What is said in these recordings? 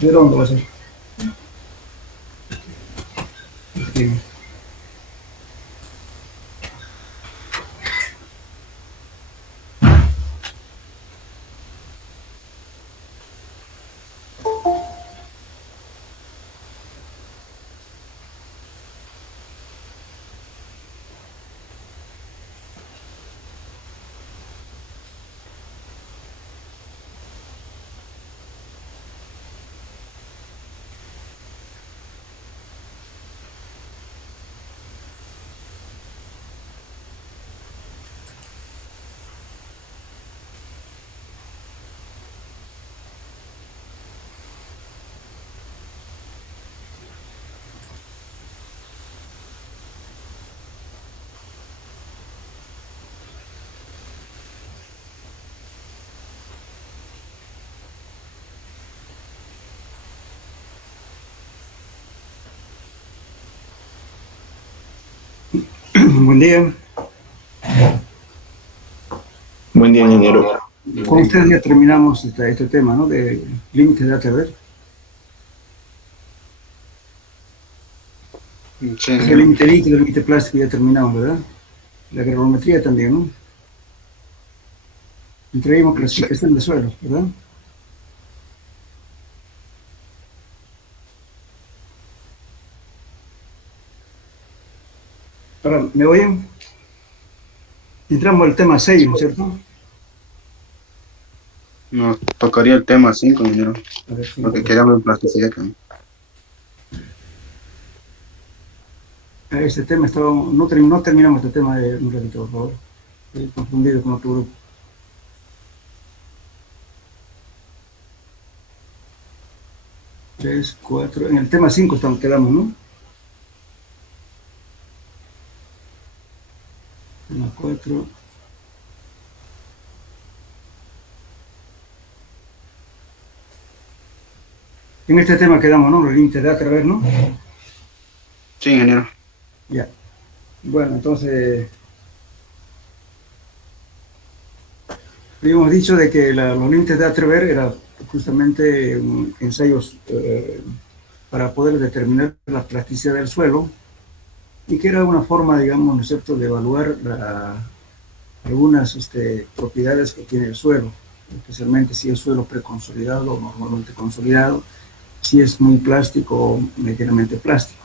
Redondo va a ser. Sí. Buen día. Buen día, ingeniero. Con ustedes ya terminamos este tema, ¿no? De límites de ATV. Sí, El ingeniero. límite líquido, el límite plástico ya terminamos, ¿verdad? La granulometría también, ¿no? Entreguemos Sí, clasificación de suelos, ¿verdad? Ahora, ¿me oyen? Entramos al tema 6, ¿no es cierto? nos tocaría el tema 5, ingeniero, A ver, 5, porque pues. quedamos en plasticidad también. Este tema estábamos, no terminamos este tema de un ratito, por favor. Estoy confundido con otro grupo. 3, 4. En el tema 5 quedamos, ¿no? Tema 4. En este tema quedamos, ¿no? Los límites de ATV, ¿no? Sí, ingeniero. Ya. Bueno, entonces, habíamos dicho de que los límites de Atterberg era justamente ensayos para poder determinar la plasticidad del suelo y que era una forma, digamos, ¿no es cierto?, de evaluar algunas propiedades que tiene el suelo, especialmente si es suelo preconsolidado o normalmente consolidado, si es muy plástico o medianamente plástico.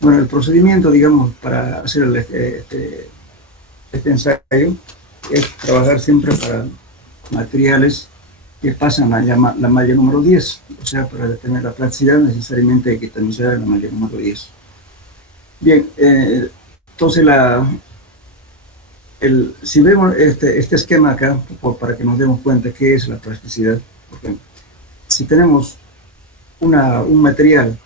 Bueno, el procedimiento, digamos, para hacer este ensayo es trabajar siempre para materiales que pasan la malla número 10. O sea, para determinar la plasticidad necesariamente hay que también ser la malla número 10. Bien, entonces si vemos este esquema acá, para que nos demos cuenta qué es la plasticidad, por ejemplo, si tenemos un material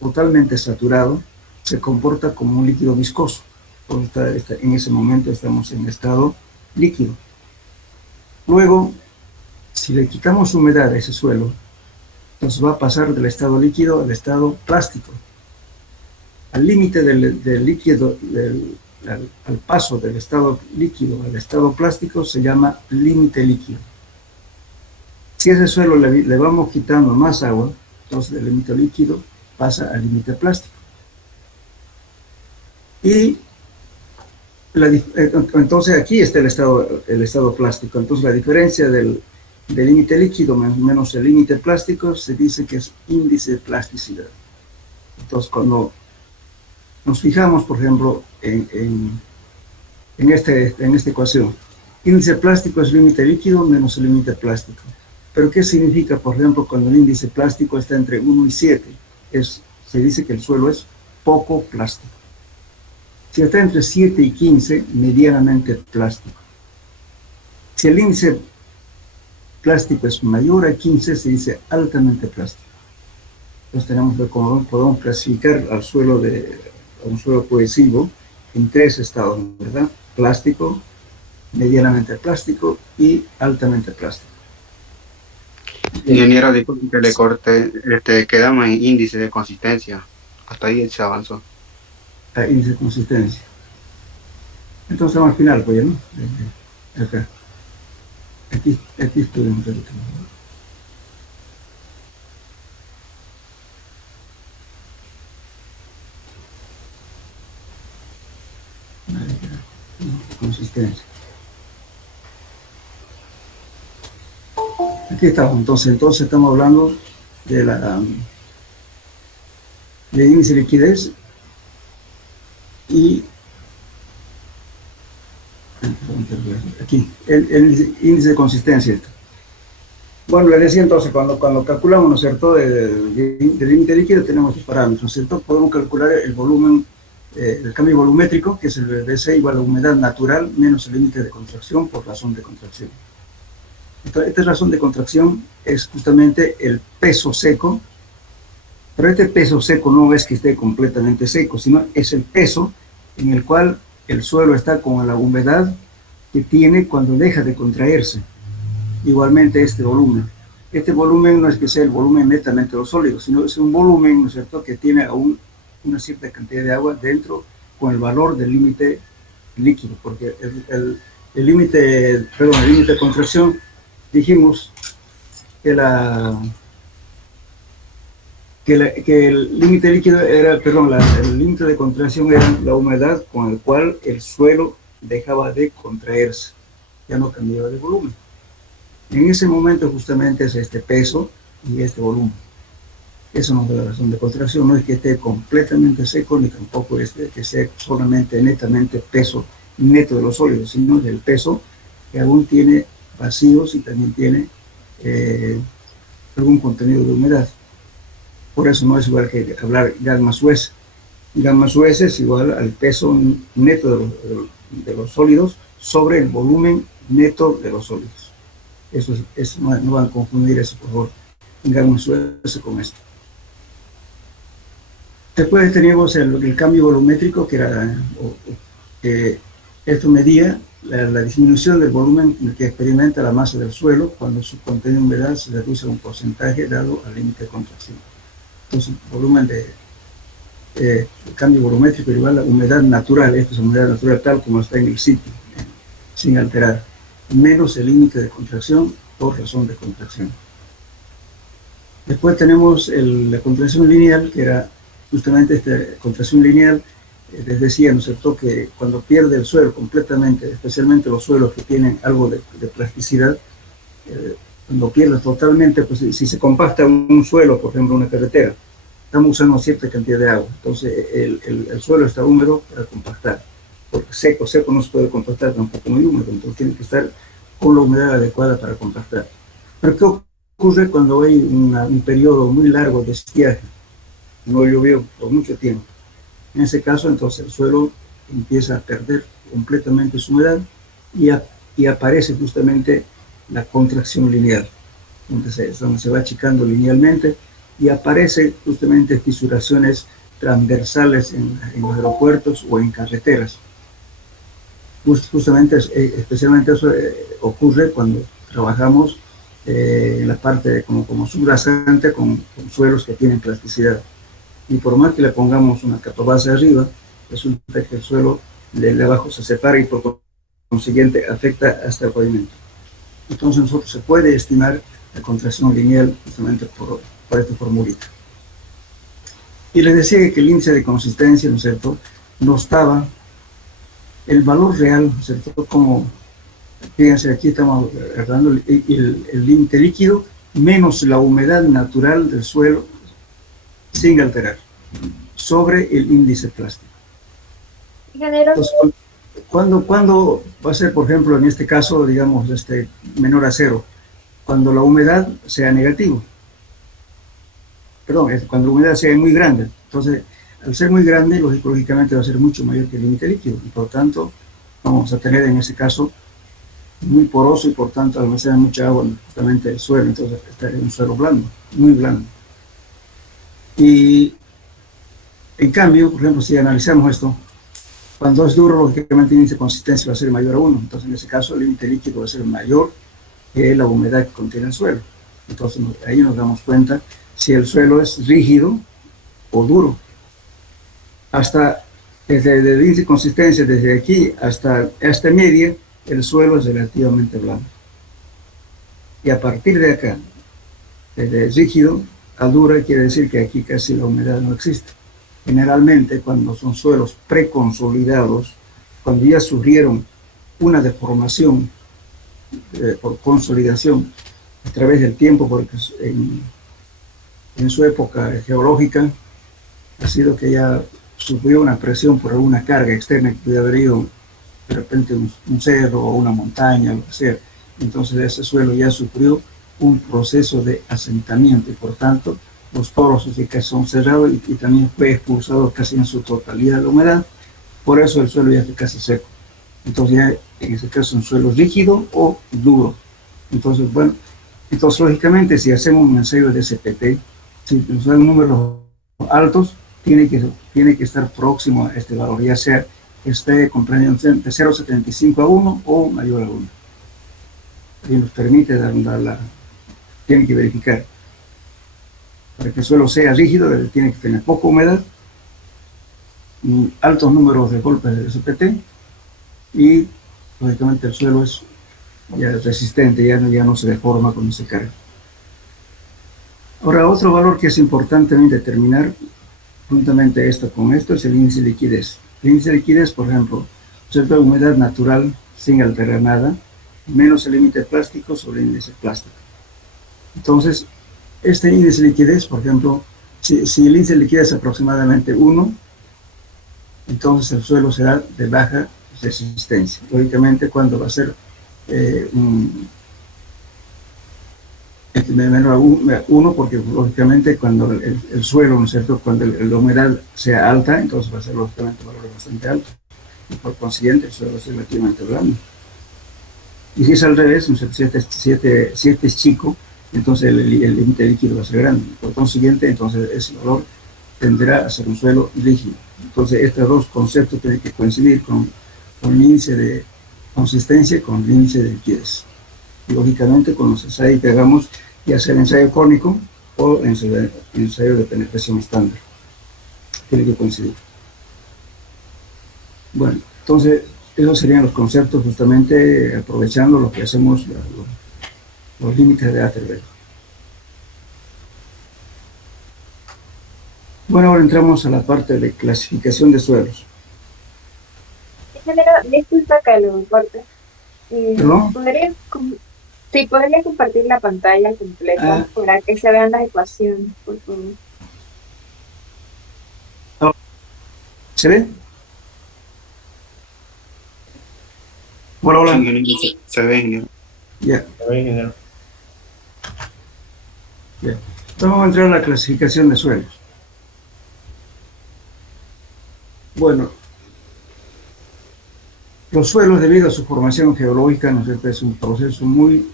totalmente saturado, se comporta como un líquido viscoso. En ese momento estamos en estado líquido. Luego, si le quitamos humedad a ese suelo, nos va a pasar del estado líquido al estado plástico. Al límite del líquido, al paso del estado líquido al estado plástico se llama límite líquido. Si a ese suelo le vamos quitando más agua, entonces el límite líquido pasa al límite plástico. Y entonces aquí está el estado plástico. Entonces la diferencia del límite líquido menos el límite plástico se dice que es índice de plasticidad. Entonces cuando nos fijamos, por ejemplo, en esta ecuación, índice plástico es límite líquido menos el límite plástico. Pero ¿qué significa, por ejemplo, cuando el índice plástico está entre 1 y 7? Se dice que el suelo es poco plástico. Si está entre 7 y 15, medianamente plástico. Si el índice plástico es mayor a 15, se dice altamente plástico. Entonces tenemos que podemos clasificar al suelo a un suelo cohesivo en 3 estados, ¿verdad? Plástico, medianamente plástico y altamente plástico. Bien. Ingeniero, disculpe que le corte, quedamos en índice de consistencia. Hasta ahí se avanzó. Índice de consistencia. Entonces vamos al final, pues, ¿no? Acá. Aquí estoy un ratito. consistencia. Aquí estamos, entonces estamos hablando de de índice de liquidez y aquí, el índice de consistencia. Bueno, le decía entonces, cuando calculamos, ¿no es cierto?, del límite líquido tenemos dos parámetros, ¿no es cierto? Podemos calcular el volumen, el cambio volumétrico, que es el BC igual a la humedad natural menos el límite de contracción por razón de contracción. Entonces, esta razón de contracción es justamente el peso seco, pero este peso seco no es que esté completamente seco, sino es el peso en el cual el suelo está con la humedad que tiene cuando deja de contraerse. Igualmente este volumen. Este volumen no es que sea el volumen netamente de los sólidos, sino es un volumen, ¿no es cierto?, que tiene aún una cierta cantidad de agua dentro con el valor del límite líquido, porque el límite de contracción, dijimos que el límite líquido era, el límite de contracción era la humedad con el cual el suelo dejaba de contraerse, ya no cambiaba de volumen. En ese momento justamente es este peso y este volumen. Eso no es la razón de contracción, no es que esté completamente seco, ni tampoco es que sea solamente netamente peso neto de los sólidos, sino del peso que aún tiene vacíos y también tiene algún contenido de humedad. Por eso no es igual que hablar gas más US. Gas más US es igual al peso neto de los sólidos sobre el volumen neto de los sólidos. Eso no van a confundir eso, por favor. Gas más US con esto. Después teníamos el cambio volumétrico, que era esto medía la disminución del volumen que experimenta la masa del suelo cuando su contenido de humedad se reduce a un porcentaje dado al límite de contracción. Entonces, el volumen de cambio volumétrico igual a la humedad natural, esto es humedad natural tal como está en el sitio, sin alterar, menos el límite de contracción por razón de contracción. Después tenemos la contracción lineal, que era justamente esta contracción lineal. Les decía, ¿no es cierto?, que cuando pierde el suelo completamente, especialmente los suelos que tienen algo de plasticidad, cuando pierde totalmente, pues si se compacta un suelo, por ejemplo una carretera, estamos usando cierta cantidad de agua, entonces el suelo está húmedo para compactar, porque seco no se puede compactar, tampoco muy húmedo, entonces tiene que estar con la humedad adecuada para compactar. Pero ¿qué ocurre cuando hay un periodo muy largo de estiaje? No llovió por mucho tiempo. En ese caso, entonces, el suelo empieza a perder completamente su humedad y aparece justamente la contracción lineal, donde se va achicando linealmente y aparecen justamente fisuraciones transversales en los aeropuertos o en carreteras. Justamente, especialmente eso ocurre cuando trabajamos en la parte como subrasante con suelos que tienen plasticidad. Y por más que le pongamos una capa base arriba, resulta que el suelo de abajo se separa y por consiguiente afecta hasta el pavimento. Entonces se puede estimar la contracción lineal justamente por esta formulita. Y les decía que el índice de consistencia, ¿no es cierto?, no estaba el valor real, ¿no es cierto?, como, fíjense, aquí estamos hablando el límite líquido menos la humedad natural del suelo sin alterar, sobre el índice plástico. Entonces, ¿cuándo va a ser, por ejemplo, en este caso, digamos, menor a cero? Cuando la humedad sea negativo. Perdón, cuando la humedad sea muy grande. Entonces, al ser muy grande, lógicamente va a ser mucho mayor que el límite líquido. Y por tanto, vamos a tener en ese caso muy poroso y por tanto almacena mucha agua justamente el suelo. Entonces, está en un suelo blando, muy blando. Y en cambio, por ejemplo, si analizamos esto, cuando es duro, lógicamente el índice de consistencia va a ser mayor a 1. Entonces, en ese caso, el límite líquido va a ser mayor que la humedad que contiene el suelo. Entonces, ahí nos damos cuenta si el suelo es rígido o duro. Hasta desde el índice de consistencia, desde aquí hasta esta media, el suelo es relativamente blando. Y a partir de acá, desde rígido a dura, quiere decir que aquí casi la humedad no existe. Generalmente, cuando son suelos preconsolidados, cuando ya sufrieron una deformación por consolidación a través del tiempo, porque en su época geológica ha sido que ya sufrió una presión por alguna carga externa que puede haber ido de repente un cerro o una montaña, lo que sea. Entonces ese suelo ya sufrió un proceso de asentamiento y por tanto los poros que son cerrados y también fue expulsado casi en su totalidad la humedad, por eso el suelo ya está casi seco. Entonces ya en ese caso un suelo rígido o duro. Entonces, bueno, entonces lógicamente si hacemos un ensayo de SPT, si nos dan números altos, tiene que estar próximo a este valor, ya sea que esté comprendiendo de 0,75 a 1 o mayor a 1. Y nos permite tiene que verificar. Para que el suelo sea rígido, tiene que tener poca humedad, altos números de golpes del SPT y, lógicamente, el suelo es ya resistente, ya no se deforma cuando se carga. Ahora, otro valor que es importante también determinar, juntamente con esto, es el índice de liquidez. El índice de liquidez, por ejemplo, observa humedad natural sin alterar nada, menos el límite plástico sobre el índice plástico. Entonces, este índice de liquidez, por ejemplo, si el índice de liquidez es aproximadamente 1, entonces el suelo será de baja resistencia. Lógicamente, cuando va a ser menor a 1, porque lógicamente cuando el suelo, ¿no es cierto?, cuando la humedad sea alta, entonces va a ser lógicamente un valor bastante alto. Y por consiguiente, el suelo va a ser relativamente blando. Y si es al revés, si este es chico, entonces el límite líquido va a ser grande. Por consiguiente, entonces ese valor tenderá a ser un suelo rígido. Entonces, estos dos conceptos tienen que coincidir con el índice de consistencia y con el índice de liquidez. Y, lógicamente, con los ensayos que hagamos, ya sea el ensayo cónico o el ensayo de penetración estándar, tiene que coincidir. Bueno, entonces, esos serían los conceptos, justamente aprovechando lo que hacemos, los límites de Atterberg. Bueno, ahora entramos a la parte de clasificación de suelos. Disculpa que lo corte. ¿Perdón? ¿Podría compartir la pantalla completa para que se vean las ecuaciones, por favor? ¿Se ve? Bueno, hola. Se ve, ingeniero. Ya. Ya. Vamos a entrar a la clasificación de suelos. Bueno, los suelos, debido a su formación geológica, ¿no es cierto?, es un proceso muy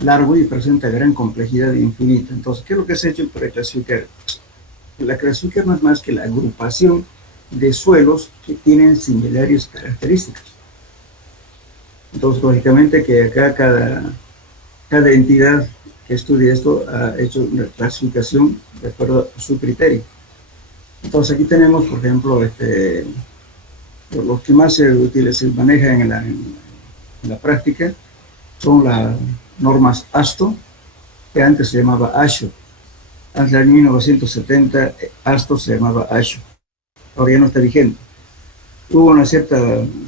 largo y presenta gran complejidad infinita. Entonces, ¿qué es lo que se ha hecho para clasificar? La clasificación no es más que la agrupación de suelos que tienen similares características. Entonces, lógicamente que acá cada entidad que estudia esto ha hecho una clasificación de acuerdo a su criterio. Entonces, aquí tenemos, por ejemplo, los que más se manejan en la práctica son las normas ASTO, que antes se llamaba ASHO. Antes del año 1970, ASTO se llamaba ASHO. Ahora ya no está vigente. Hubo una cierta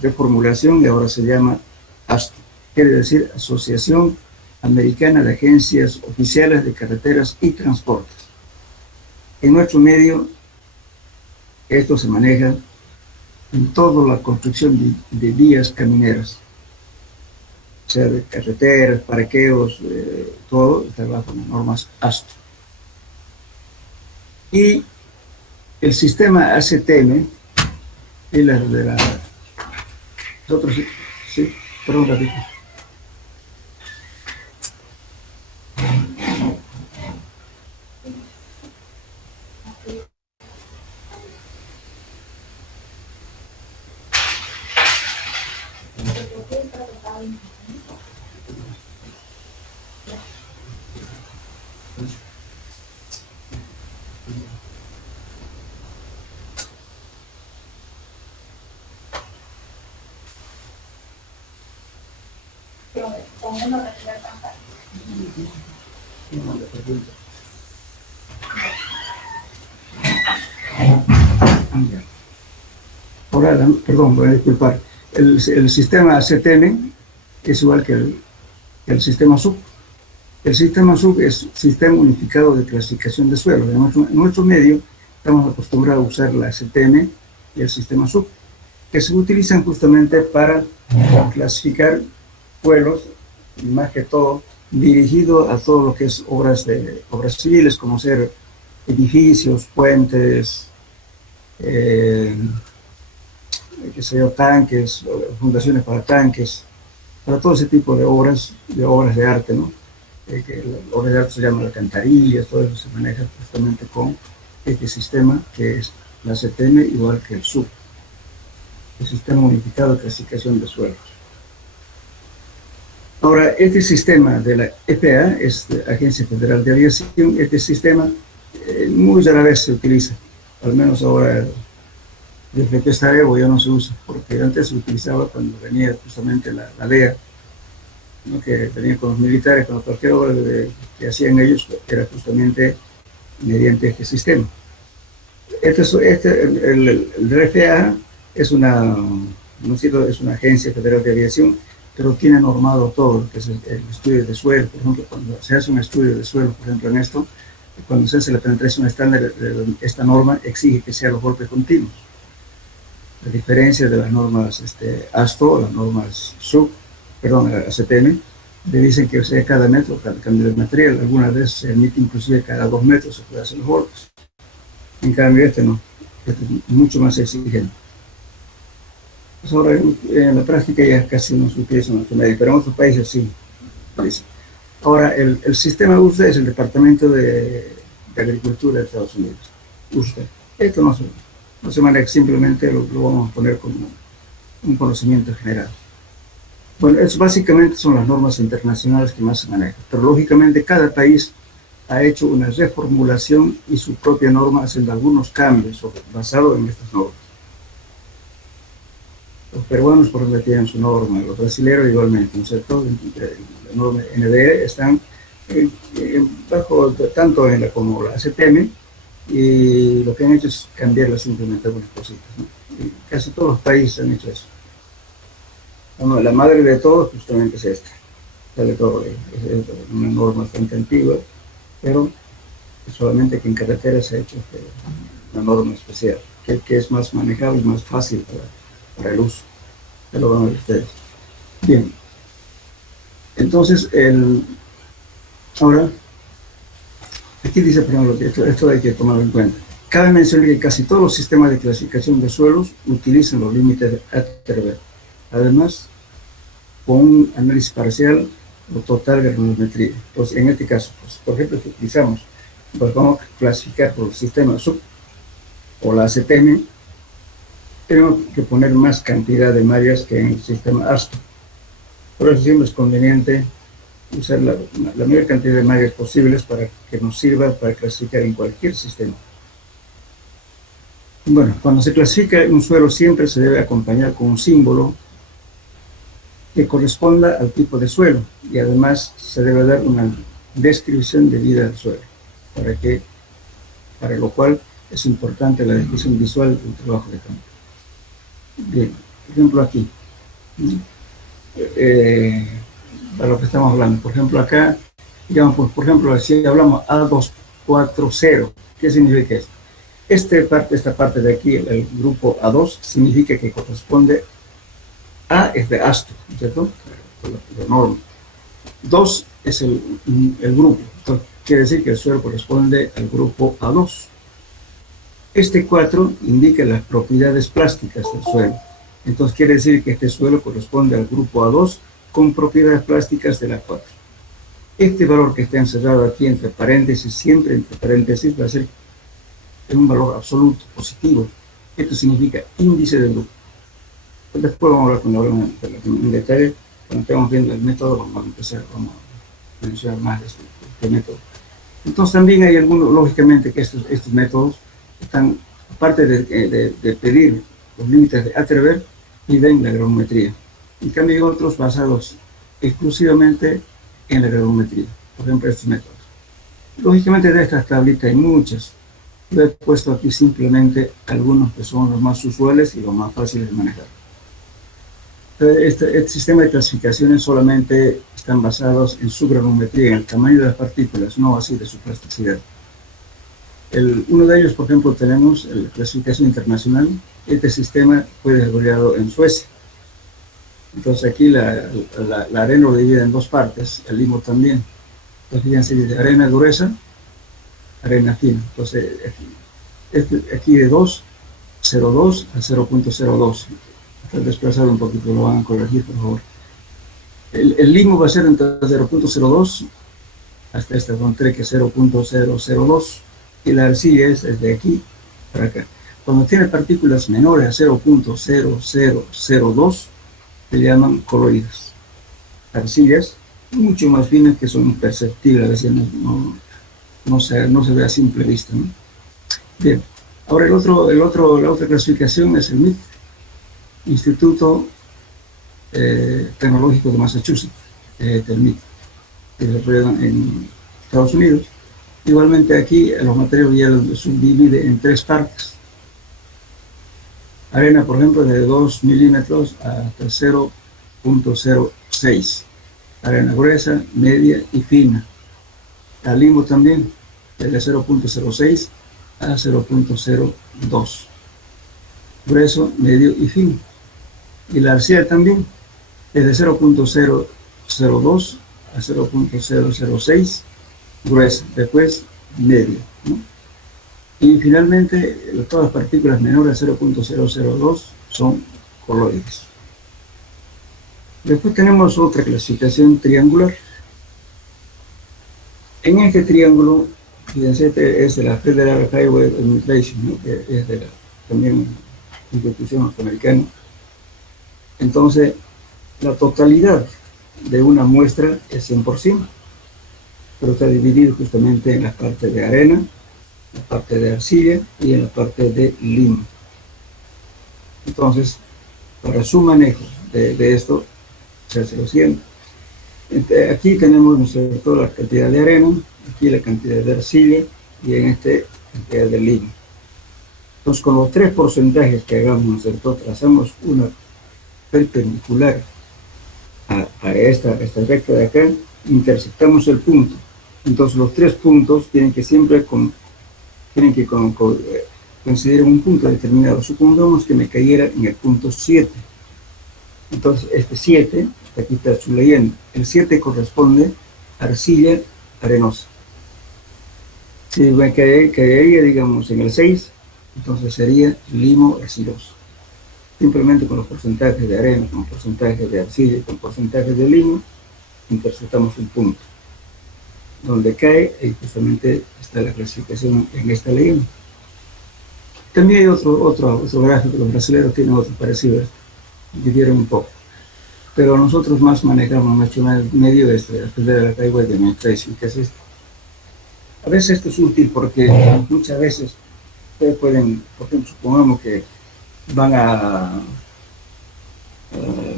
reformulación y ahora se llama ASTO. Quiere decir Asociación Americana de Agencias Oficiales de Carreteras y Transportes. En nuestro medio, esto se maneja en toda la construcción de vías camineras, o sea, de carreteras, parqueos, todo está bajo las normas ASTO. Y el sistema ACTM es la de la... Nosotros, sí, perdón un ratito. Ahora, perdón, voy a disculpar. el sistema CTM es igual que el sistema SUB. El sistema SUB es Sistema Unificado de Clasificación de Suelos. En nuestro medio estamos acostumbrados a usar la CTM y el sistema SUB, que se utilizan justamente para clasificar suelos, y más que todo dirigido a todo lo que es obras civiles, como ser edificios, puentes, qué sé yo, tanques, fundaciones para tanques, para todo ese tipo de obras de arte, ¿no? Que las obras de arte se llaman alcantarillas, todo eso se maneja justamente con este sistema que es la CTM igual que el SUB, el Sistema Unificado de Clasificación de Suelos. Ahora, este sistema de la EPA, es la Agencia Federal de Aviación, este sistema muy rara vez se utiliza, al menos ahora desde que está Evo ya no se usa, porque antes se utilizaba cuando venía justamente la DEA, ¿no? Que venía con los militares, con cualquier obra que hacían ellos, era justamente mediante este sistema. El RFA es una agencia federal de aviación, pero tiene normado todo lo que es el estudio de suelo. Por ejemplo, cuando se hace un estudio de suelo, por ejemplo, en esto, cuando se hace la penetración estándar, esta norma exige que sea los golpes continuos. La diferencia de las normas ASTO, las normas ACTM, le dicen que sea cada metro, cada cambio de material. Algunas veces se emite inclusive cada 2 metros se puede hacer los golpes. En cambio no, este es mucho más exigente. Pues ahora en la práctica ya casi no se utiliza en nuestro medio, pero en otros países sí. Ahora, el sistema USDA es el Departamento de Agricultura de Estados Unidos. USDA. Esto no se maneja, simplemente lo vamos a poner como un conocimiento general. Bueno, eso básicamente son las normas internacionales que más se manejan, pero lógicamente cada país ha hecho una reformulación y su propia norma haciendo algunos cambios basados en estas normas. Los peruanos, por ejemplo, tienen su norma, los brasileños igualmente, ¿no es cierto? La norma NDE están bajo tanto como la ACTM, y lo que han hecho es cambiarlas, simplemente algunas cositas, ¿no? Y casi todos los países han hecho eso. Bueno, la madre de todo justamente es esta. De todo, es una norma bastante antigua, pero solamente que en carretera se ha hecho una norma especial, que es más manejable y más fácil para el uso. Ya lo van a ver ustedes. Bien. Entonces, ahora, aquí dice, por ejemplo, que esto hay que tomarlo en cuenta. Cabe mencionar que casi todos los sistemas de clasificación de suelos utilizan los límites de Atterberg. Además, con un análisis parcial o total de granulometría. Entonces, en este caso, pues, por ejemplo, si utilizamos, pues vamos a clasificar por el sistema SUB o la ACTM, tenemos que poner más cantidad de mallas que en el sistema ASTO. Por eso siempre es conveniente usar la mayor cantidad de mallas posibles para que nos sirva para clasificar en cualquier sistema. Bueno, cuando se clasifica un suelo siempre se debe acompañar con un símbolo que corresponda al tipo de suelo, y además se debe dar una descripción de vida del suelo, para lo cual es importante la descripción visual del trabajo de campo. Bien, por ejemplo aquí, para lo que estamos hablando, por ejemplo acá, digamos, pues, por ejemplo, si hablamos A240, ¿qué significa esto? Esta parte de aquí, el grupo A2, significa que corresponde A es de ASTO, ¿cierto? La norma. 2 es el grupo, entonces quiere decir que el suelo corresponde al grupo A2. Este 4 indica las propiedades plásticas del suelo, entonces quiere decir que este suelo corresponde al grupo A2 con propiedades plásticas de la 4. Este valor que está encerrado aquí entre paréntesis, siempre entre paréntesis, va a ser un valor absoluto, positivo. Esto significa índice del grupo. Después vamos a hablar en detalle, cuando estemos viendo el método, vamos a mencionar más de este método. Entonces también hay algunos, lógicamente, que estos métodos están, aparte de pedir los límites de Atterberg, piden la granulometría. En cambio hay otros basados exclusivamente en la granulometría, por ejemplo estos métodos. Lógicamente de estas tablitas hay muchas. Yo he puesto aquí simplemente algunos que son los más usuales y los más fáciles de manejar. Este sistema de clasificaciones solamente están basados en su granulometría, en el tamaño de las partículas, no así de su plasticidad. Uno de ellos, por ejemplo, tenemos la clasificación internacional. Este sistema fue desarrollado en Suecia. Entonces aquí la arena lo divide en dos partes, el limo también. Entonces ya se divide arena gruesa, arena fina. Entonces aquí de 2,02 a 0,02. Está desplazado un poquito, lo van a corregir, por favor. El limo va a ser entre 0,02 hasta esta frontera que es 0,002 y la arcilla es desde aquí para acá. Cuando tiene partículas menores a 0,0002 se llaman coloides. Arcillas mucho más finas que son imperceptibles, a veces no se ve a simple vista, ¿no? Bien, ahora la otra clasificación es el MIT, Instituto Tecnológico de Massachusetts, el MIT, que se desarrolla en Estados Unidos. Igualmente aquí los materiales ya los subdivide en tres partes. Arena, por ejemplo, de 2 milímetros hasta 0,06. Arena gruesa, media y fina. El limo también, desde 0,06 a 0,02. Grueso, medio y fino. Y la arcilla también, desde 0,002 a 0,006, gruesa, después media, ¿no? Y finalmente, todas las partículas menores a 0,002 son coloides. Después tenemos otra clasificación triangular. En este triángulo, fíjense, este es de la Federal Highway Administration, ¿no? Que es de la también institución norteamericana. Entonces, la totalidad de una muestra es 100%, pero está dividido justamente en la parte de arena, la parte de arcilla y en la parte de limo. Entonces, para su manejo de esto, se hace lo siguiente. Aquí tenemos, ¿no es cierto?, la cantidad de arena, aquí la cantidad de arcilla y en este la cantidad de limo. Entonces, con los tres porcentajes que hagamos, ¿no es cierto?, trazamos una perpendicular a esta recta de acá, intersectamos el punto. Entonces, los tres puntos tienen que siempre coincidir en un punto determinado. Supongamos que me cayera en el punto 7. Entonces, este 7, aquí está su leyenda, el 7 corresponde a arcilla arenosa. Si me caería, digamos, en el 6, entonces sería limo arcilloso. Simplemente con los porcentajes de arena, con porcentajes de arcilla y con porcentajes de limo, interceptamos un punto. Donde cae, ahí justamente está la clasificación en esta leyenda. También hay otro gráfico, los brasileños tienen otro parecido, difieren un poco. Pero nosotros más manejamos mucho más medio de la Highway Administration, que es este. A veces esto es útil porque muchas veces ustedes pueden, por ejemplo, supongamos que van a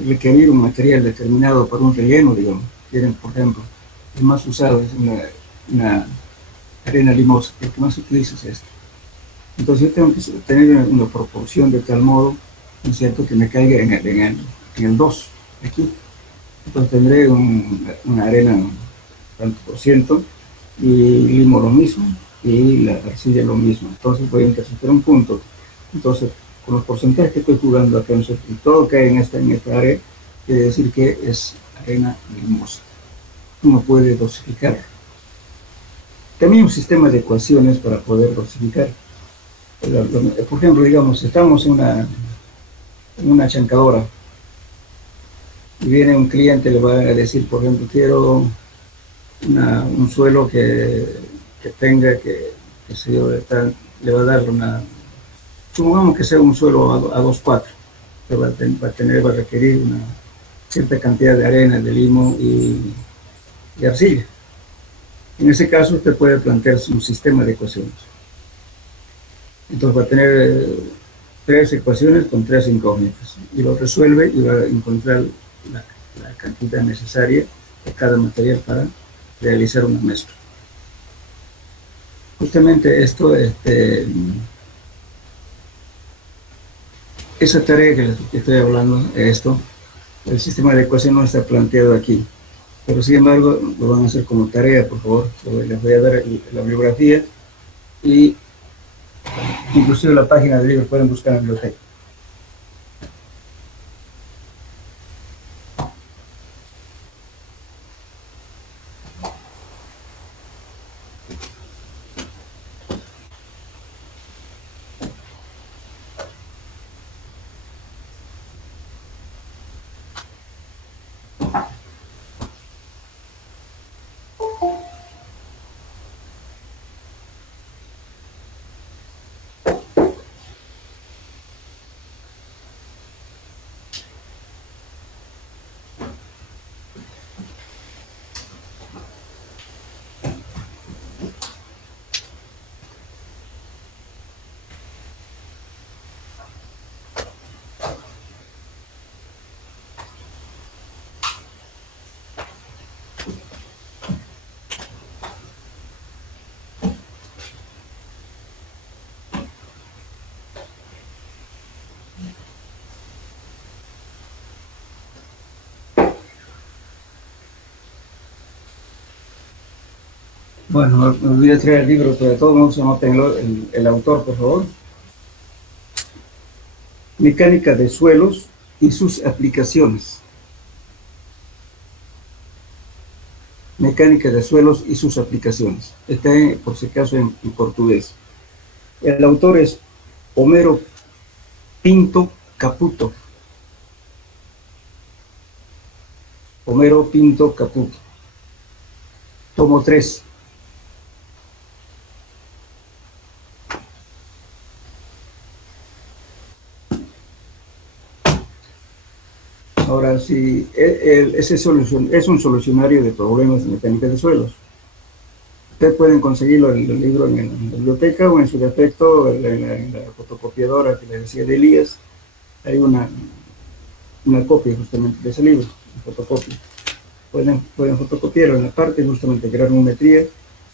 requerir un material determinado para un relleno, digamos. Quieren, por ejemplo, el más usado es una arena limosa, el que más se utiliza es este. Entonces yo tengo que tener una proporción de tal modo, ¿no es cierto?, que me caiga en el 2, aquí. Entonces tendré una arena tanto por ciento, y limo lo mismo, y la arcilla lo mismo. Entonces voy a interceptar un punto. Entonces, con los porcentajes que estoy jugando acá, y todo cae en esta área, quiere decir que es arena limosa. Uno puede dosificar. También un sistema de ecuaciones para poder dosificar. Por ejemplo, digamos, estamos en una chancadora y viene un cliente, le va a decir, por ejemplo, quiero un suelo que tenga, que se yo, le va a dar supongamos que sea un suelo a 2,4, que va a requerir una cierta cantidad de arena, de limo y arcilla. En ese caso, usted puede plantearse un sistema de ecuaciones. Entonces va a tener tres ecuaciones con tres incógnitas y lo resuelve y va a encontrar la cantidad necesaria de cada material para realizar una mezcla. Justamente esto, esa tarea que estoy hablando, esto El sistema de ecuación no está planteado aquí, pero sin embargo lo van a hacer como tarea, por favor. Les voy a dar la bibliografía y inclusive la página del libro, pueden buscar en la biblioteca. Bueno, me olvidé traer el libro, pero de todos modos anoten el autor, por favor. Mecánica de suelos y sus aplicaciones. Mecánica de suelos y sus aplicaciones. Está, por si acaso, en portugués. El autor es Homero Pinto Caputo. Homero Pinto Caputo. Tomo 3. Ahora, si ese es un solucionario de problemas de mecánica de suelos. Ustedes pueden conseguirlo el libro en la biblioteca o en su defecto en la fotocopiadora que les decía de Elías. Hay una copia justamente de ese libro, una fotocopia. Pueden fotocopiarlo en la parte justamente de granulometría.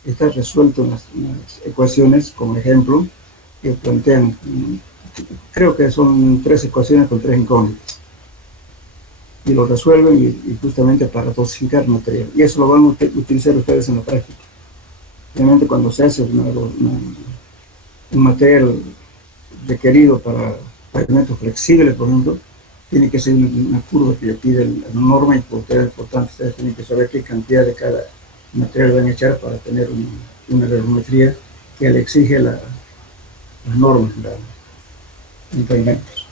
Está resuelto en las ecuaciones, como ejemplo, que plantean, creo que son 3 ecuaciones con 3 incógnitas. Y lo resuelven y justamente para dosificar material. Y eso lo van a utilizar ustedes en la práctica. Realmente cuando se hace un material requerido para pavimentos flexibles, por ejemplo, tiene que ser una curva que le pide la norma y por tanto ustedes tienen que saber qué cantidad de cada material van a echar para tener una granulometría que le exige las normas en pavimentos.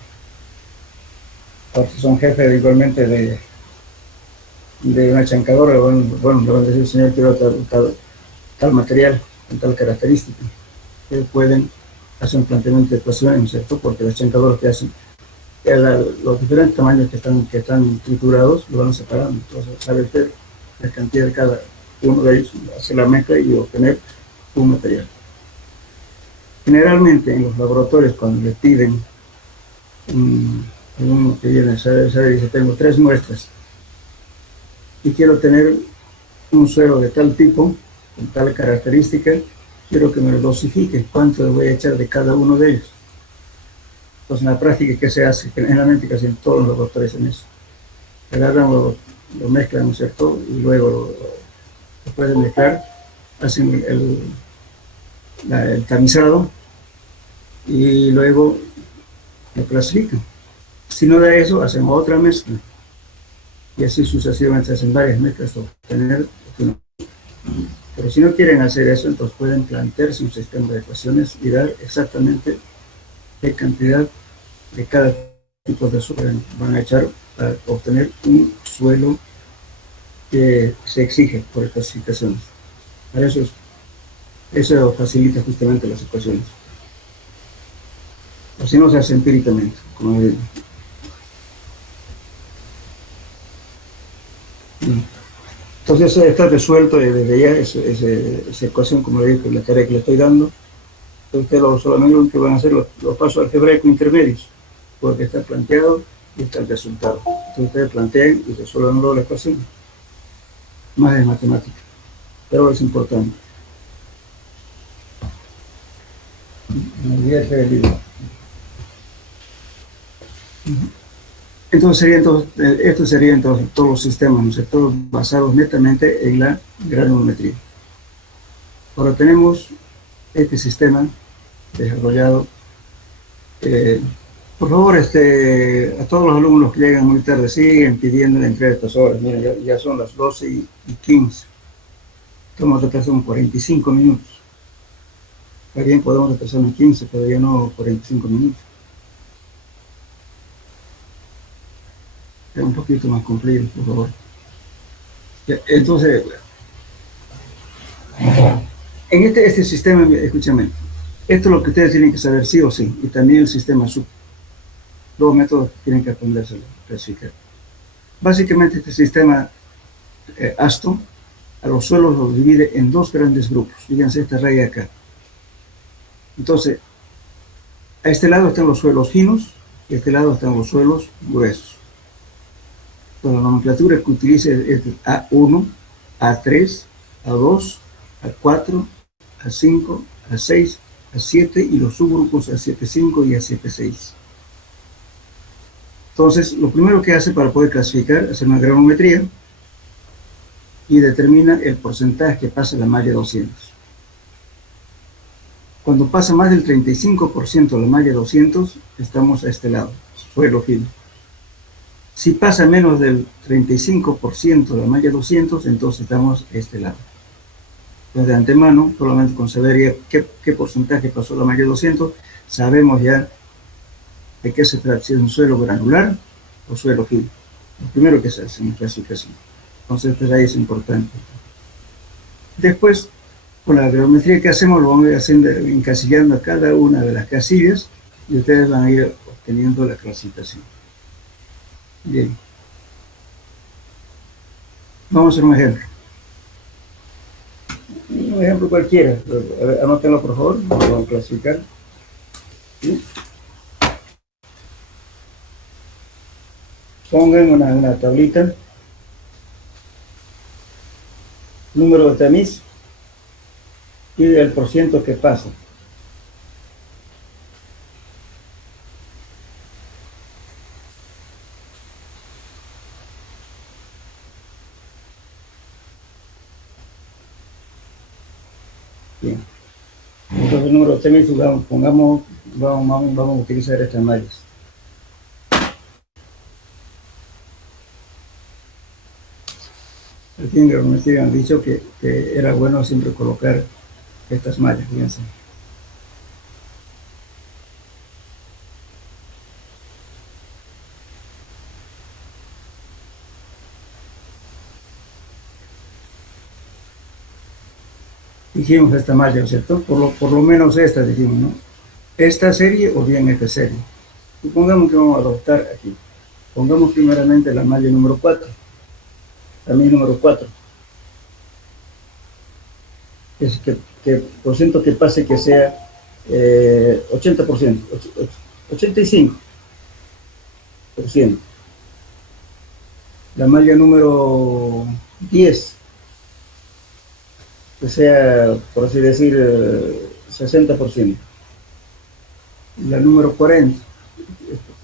Si son jefes igualmente de una chancadora, bueno, le van a decir, señor, quiero tal material, con tal característica. Ustedes pueden hacer un planteamiento de ecuaciones, ¿cierto? Porque las chancadoras que hacen, los diferentes tamaños que están triturados, lo van separando. Entonces, sabe usted la cantidad de cada uno de ellos, hacer la mezcla y obtener un material. Generalmente en los laboratorios, cuando le piden uno que viene, dice, tengo 3 muestras y quiero tener un suelo de tal tipo, con tal característica, quiero que me lo dosifique, cuánto le voy a echar de cada uno de ellos. Entonces en la práctica, ¿qué se hace? Generalmente casi en todos los laboratorios en eso. Agarran, lo mezclan, ¿no es cierto? Y luego después de mezclar, hacen el tamizado y luego lo clasifican. Si no da eso, hacen otra mezcla. Y así sucesivamente hacen varias mezclas hasta obtener. Pero si no quieren hacer eso, entonces pueden plantearse un sistema de ecuaciones y dar exactamente qué cantidad de cada tipo de suelo van a echar para obtener un suelo que se exige por clasificaciones. Para eso facilita justamente las ecuaciones. O si no, se hace empíricamente, como digo. Entonces eso está resuelto desde ya, esa ecuación, como le digo, la tarea que le estoy dando. Entonces solamente lo que van a hacer los pasos algebraicos intermedios, porque está planteado y está el resultado. Entonces ustedes plantean y resuelven la ecuación. Más de matemática, pero es importante. Me olvidé el libro. Entonces, estos serían entonces todos los sistemas, ¿no es cierto?, basados netamente en la granulometría. Ahora tenemos este sistema desarrollado. Por favor, a todos los alumnos que llegan muy tarde, siguen pidiendo la entrega de estas horas. Mira, ya son las 12:15. Estamos retrasando 45 minutos. Está bien, podemos retrasar en 15, pero ya no 45 minutos. Es un poquito más cumplido, por favor. Entonces, en este sistema, escúchame, esto es lo que ustedes tienen que saber sí o sí, y también el sistema sub. Dos métodos que tienen que aprenderse a clasificar. Básicamente, este sistema Aston a los suelos los divide en dos grandes grupos. Fíjense esta raya acá. Entonces, a este lado están los suelos finos y a este lado están los suelos gruesos. Entonces, la nomenclatura que utiliza es A1, A3, A2, A4, A5, A6, A7 y los subgrupos A7.5 y A7.6. Entonces, lo primero que hace para poder clasificar es hacer una granulometría y determina el porcentaje que pasa la malla 200. Cuando pasa más del 35% de la malla 200, estamos a este lado, suelo fino. Si pasa menos del 35% de la malla 200, entonces estamos a este lado. Entonces, de antemano, solamente con saber qué porcentaje pasó la malla 200, sabemos ya de qué se trata, si es un suelo granular o suelo fino. Lo primero que se hace en la clasificación. Entonces, pues ahí es importante. Después, con la granulometría que hacemos, lo vamos a ir haciendo, encasillando a cada una de las casillas y ustedes van a ir obteniendo la clasificación. Bien. Vamos a hacer un ejemplo. Un ejemplo cualquiera. A ver, anótenlo por favor, vamos a clasificar. ¿Sí? Pongan una tablita. Número de tamiz y el porciento que pasa. Bien. Entonces el número de tamiz, vamos a utilizar estas mallas. Aquí en granulometría han dicho que era bueno siempre colocar estas mallas, fíjense. Dijimos esta malla, ¿cierto? Por lo menos esta dijimos, ¿no? Esta serie o bien esta serie. Supongamos que vamos a adoptar aquí. Pongamos primeramente la malla número 4. También número 4. Es que por ciento que pase que sea 80%, 85%. La malla número 10, que sea, por así decir, 60%. La número 40,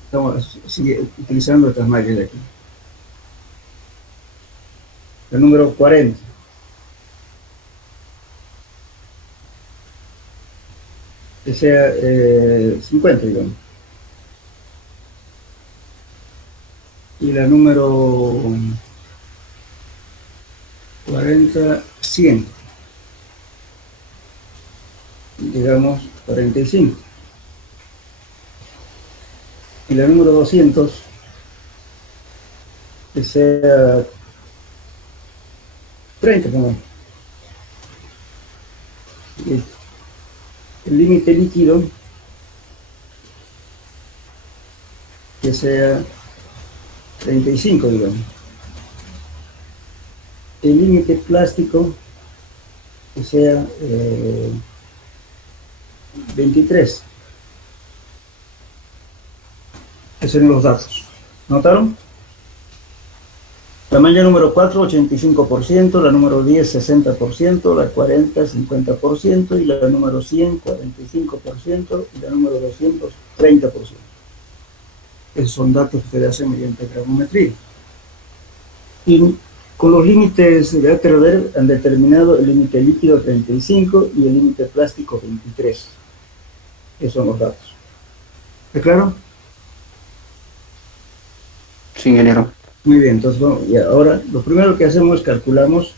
estamos utilizando estas mallas de aquí. La número 40. Que sea 50, digamos. Y la número 40, 100. Digamos 45. Y la número 200, que sea 30, ¿no? El límite líquido, que sea 35, digamos. El límite plástico, que sea 23. Esos son los datos. ¿Notaron? La malla número 4, 85%, la número 10, 60%, la 40, 50%, y la número 100, 45%, y la número 200, 30%. Esos son datos que ustedes hacen mediante gravimetría. Y con los límites de ATRD han determinado el límite líquido 35 y el límite plástico 23. Esos son los datos. ¿Está claro? Sí, ingeniero. Muy bien, entonces bueno, y ahora lo primero que hacemos es calculamos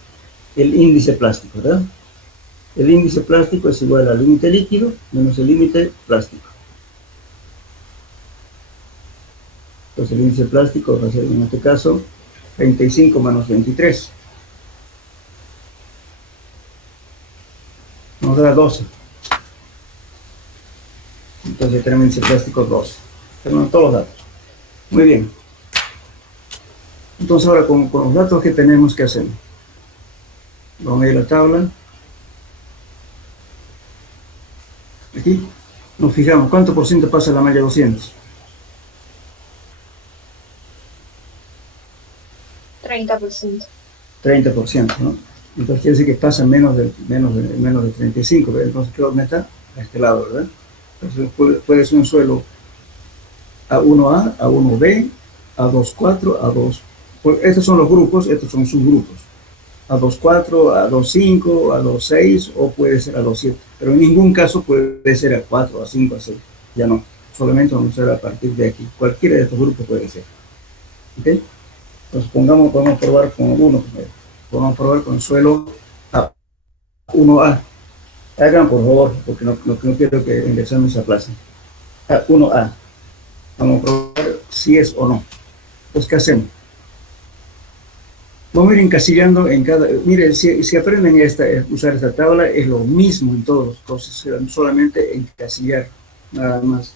el índice plástico, ¿verdad? El índice plástico es igual al límite líquido menos el límite plástico. Entonces el índice plástico va a ser en este caso 35 menos 23. Nos da 12. Entonces tenemos índice plástico 12. Tenemos todos los datos. Muy bien. Entonces ahora con los datos que tenemos, ¿qué hacemos? Vamos a ir a la tabla. Aquí nos fijamos cuánto por ciento pasa la malla 200. 30%. 30%, ¿no? Entonces quiere decir que pasa menos de 35, ¿verdad? Entonces, ¿qué aumenta? A este lado, ¿verdad? Entonces puede ser un suelo A1A, A1B, A24, A2. Pues estos son los grupos, estos son subgrupos. A24, A25, A26 o puede ser A27. Pero en ningún caso puede ser A4, A5, A6. Ya no. Solamente vamos a ver a partir de aquí. Cualquiera de estos grupos puede ser. ¿Ok? Entonces podemos probar con uno primero. Podemos probar con suelo A1A. Hagan por favor, porque no quiero que en el examen se aplacen. A1A. Vamos a probar si es o no. Entonces, ¿qué hacemos? Vamos a ir encasillando en cada... Miren, si aprenden a usar esta tabla, es lo mismo en todos los cosas, solamente encasillar, nada más.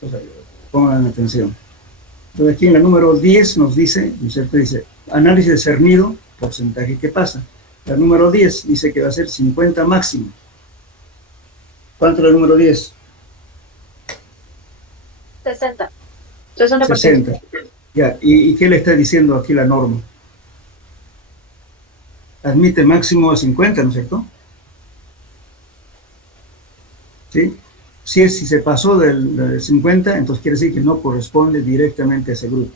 Entonces, pongan atención. Entonces, aquí en la número 10 nos dice, ¿no es cierto? Dice, análisis de cernido, porcentaje que pasa. La número 10 dice que va a ser 50 máximo. ¿Cuánto es la número 10? 60. 60%. 60. Ya, ¿y qué le está diciendo aquí la norma? Admite máximo a 50, ¿no es cierto? ¿Sí? Si se pasó del 50, entonces quiere decir que no corresponde directamente a ese grupo.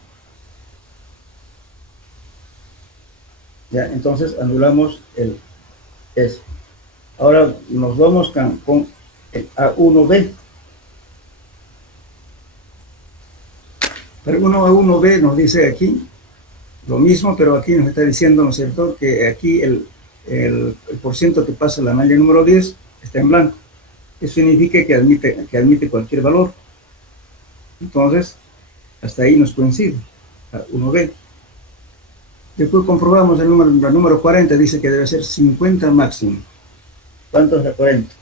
Ya, entonces anulamos eso. Ahora nos vamos con el A1B. Pero A1B nos dice aquí lo mismo, pero aquí nos está diciendo, ¿no es cierto?, que aquí el porciento que pasa la malla número 10 está en blanco. Eso significa que admite cualquier valor. Entonces, hasta ahí nos coincide, A1B. Después comprobamos la número 40, dice que debe ser 50 máximo. ¿Cuánto es la 40?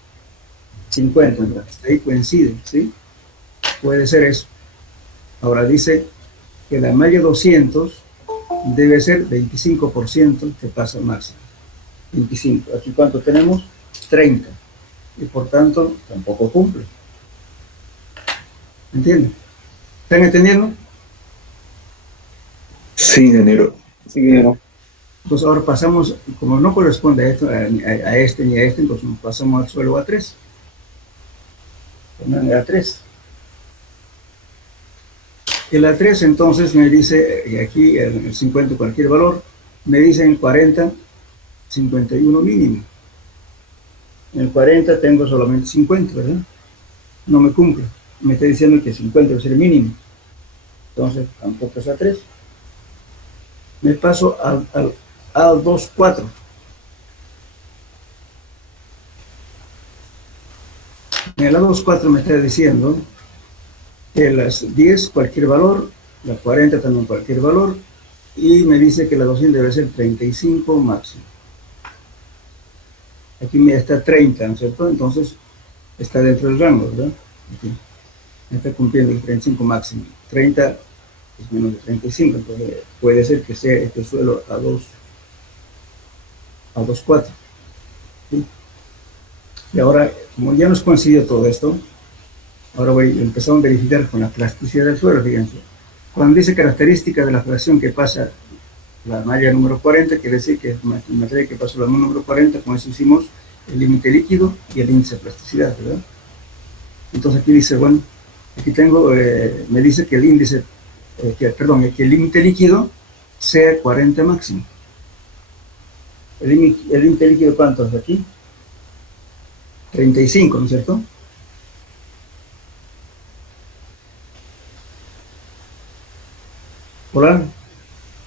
50, hasta ahí coincide, ¿sí? Puede ser eso. Ahora dice que la malla 200 debe ser 25% que pasa máximo. 25. Aquí ¿cuánto tenemos? 30. Y por tanto, tampoco cumple. ¿Entienden? ¿Están entendiendo? Sí, ingeniero. Sí, ingeniero. Entonces ahora pasamos, como no corresponde a, esto, a este ni a este, entonces nos pasamos al suelo A3. Pongan A3. El A3 entonces me dice, y aquí el 50 cualquier valor, me dicen 40, 51 mínimo. En el 40 tengo solamente 50, ¿verdad? No me cumple. Me está diciendo que 50 debe ser mínimo. Entonces tampoco es A3. Me paso al A24. En el A24 me está diciendo que las 10 cualquier valor, la 40 también cualquier valor, y me dice que la 200 debe ser 35 máximo. Aquí me está 30, ¿no es cierto? Entonces está dentro del rango, ¿verdad? Aquí. Me está cumpliendo el 35 máximo. 30 es menos de 35, entonces puede ser que sea este suelo A24. ¿Sí? Y ahora, como ya nos coincidió todo esto, ahora empezamos a verificar con la plasticidad del suelo, fíjense. Cuando dice características de la fracción que pasa la malla número 40, quiere decir que en materia que pasó la número 40, con eso hicimos el límite líquido y el índice de plasticidad, ¿verdad? Entonces aquí dice, bueno, Aquí tengo, me dice que el índice, que el límite líquido sea 40 máximo. El límite líquido, ¿cuánto es aquí? 35, ¿no es cierto? Hola.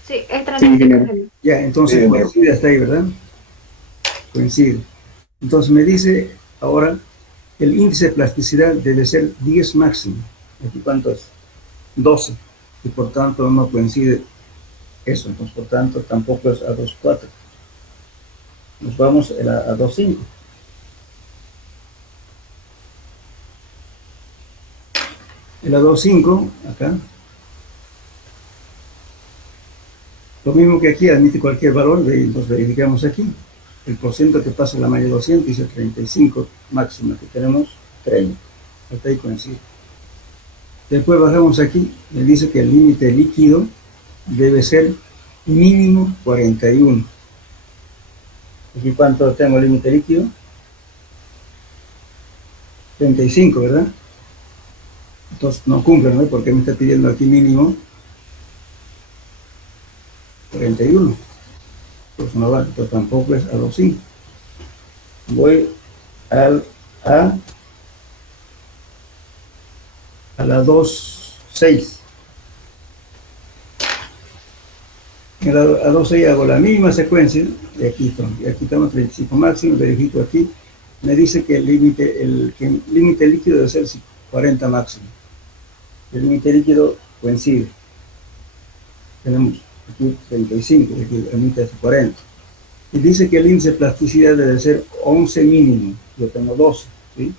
Sí, es 35. Ya, entonces coincide hasta ahí, ¿verdad? Coincide. Entonces me dice ahora, el índice de plasticidad debe ser 10 máximo. ¿Aquí cuánto es? 12. Y por tanto no coincide eso. Entonces, por tanto, tampoco es a 2,4. Nos vamos a 2,5. El a 2,5, acá. Lo mismo que aquí, admite cualquier valor, nos verificamos aquí. El porcentaje que pasa la malla 200 dice 35 máxima, que tenemos 30. Hasta ahí coincide. Después bajamos aquí, me dice que el límite líquido debe ser mínimo 41. Aquí cuánto tengo el límite líquido? 35, ¿verdad? Entonces no cumple, ¿no? Porque me está pidiendo aquí mínimo 41. Pues no va, entonces tampoco es a 2,5. Voy a la 2,6. En la a 2,6 hago la misma secuencia, y aquí estamos 35 máximo, verifico aquí, me dice que el límite líquido debe ser 40 máximo. El límite líquido coincide. Tenemos aquí 35, aquí el límite es 40. Y dice que el índice de plasticidad debe ser 11 mínimo. Yo tengo 12, ¿sí?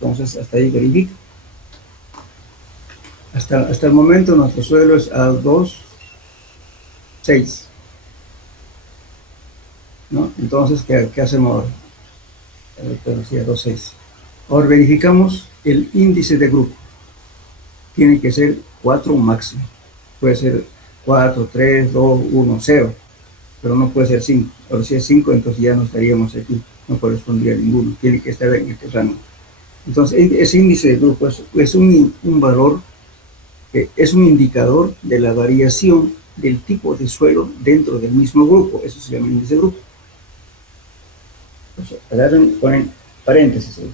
Entonces, hasta ahí verifico. Hasta el momento nuestro suelo es a 2,6. ¿No? Entonces, ¿qué hacemos ahora? Sí, a 2,6. Ahora verificamos el índice de grupo. Tiene que ser 4 máximo. Puede ser 4, 3, 2, 1, 0. Pero no puede ser 5. Pero si es 5, entonces ya no estaríamos aquí. No correspondría a ninguno. Tiene que estar en este rango. Entonces, ese índice de grupo es un valor, es un indicador de la variación del tipo de suelo dentro del mismo grupo. Eso se llama índice de grupo. Entonces, agarren, ponen paréntesis ahí.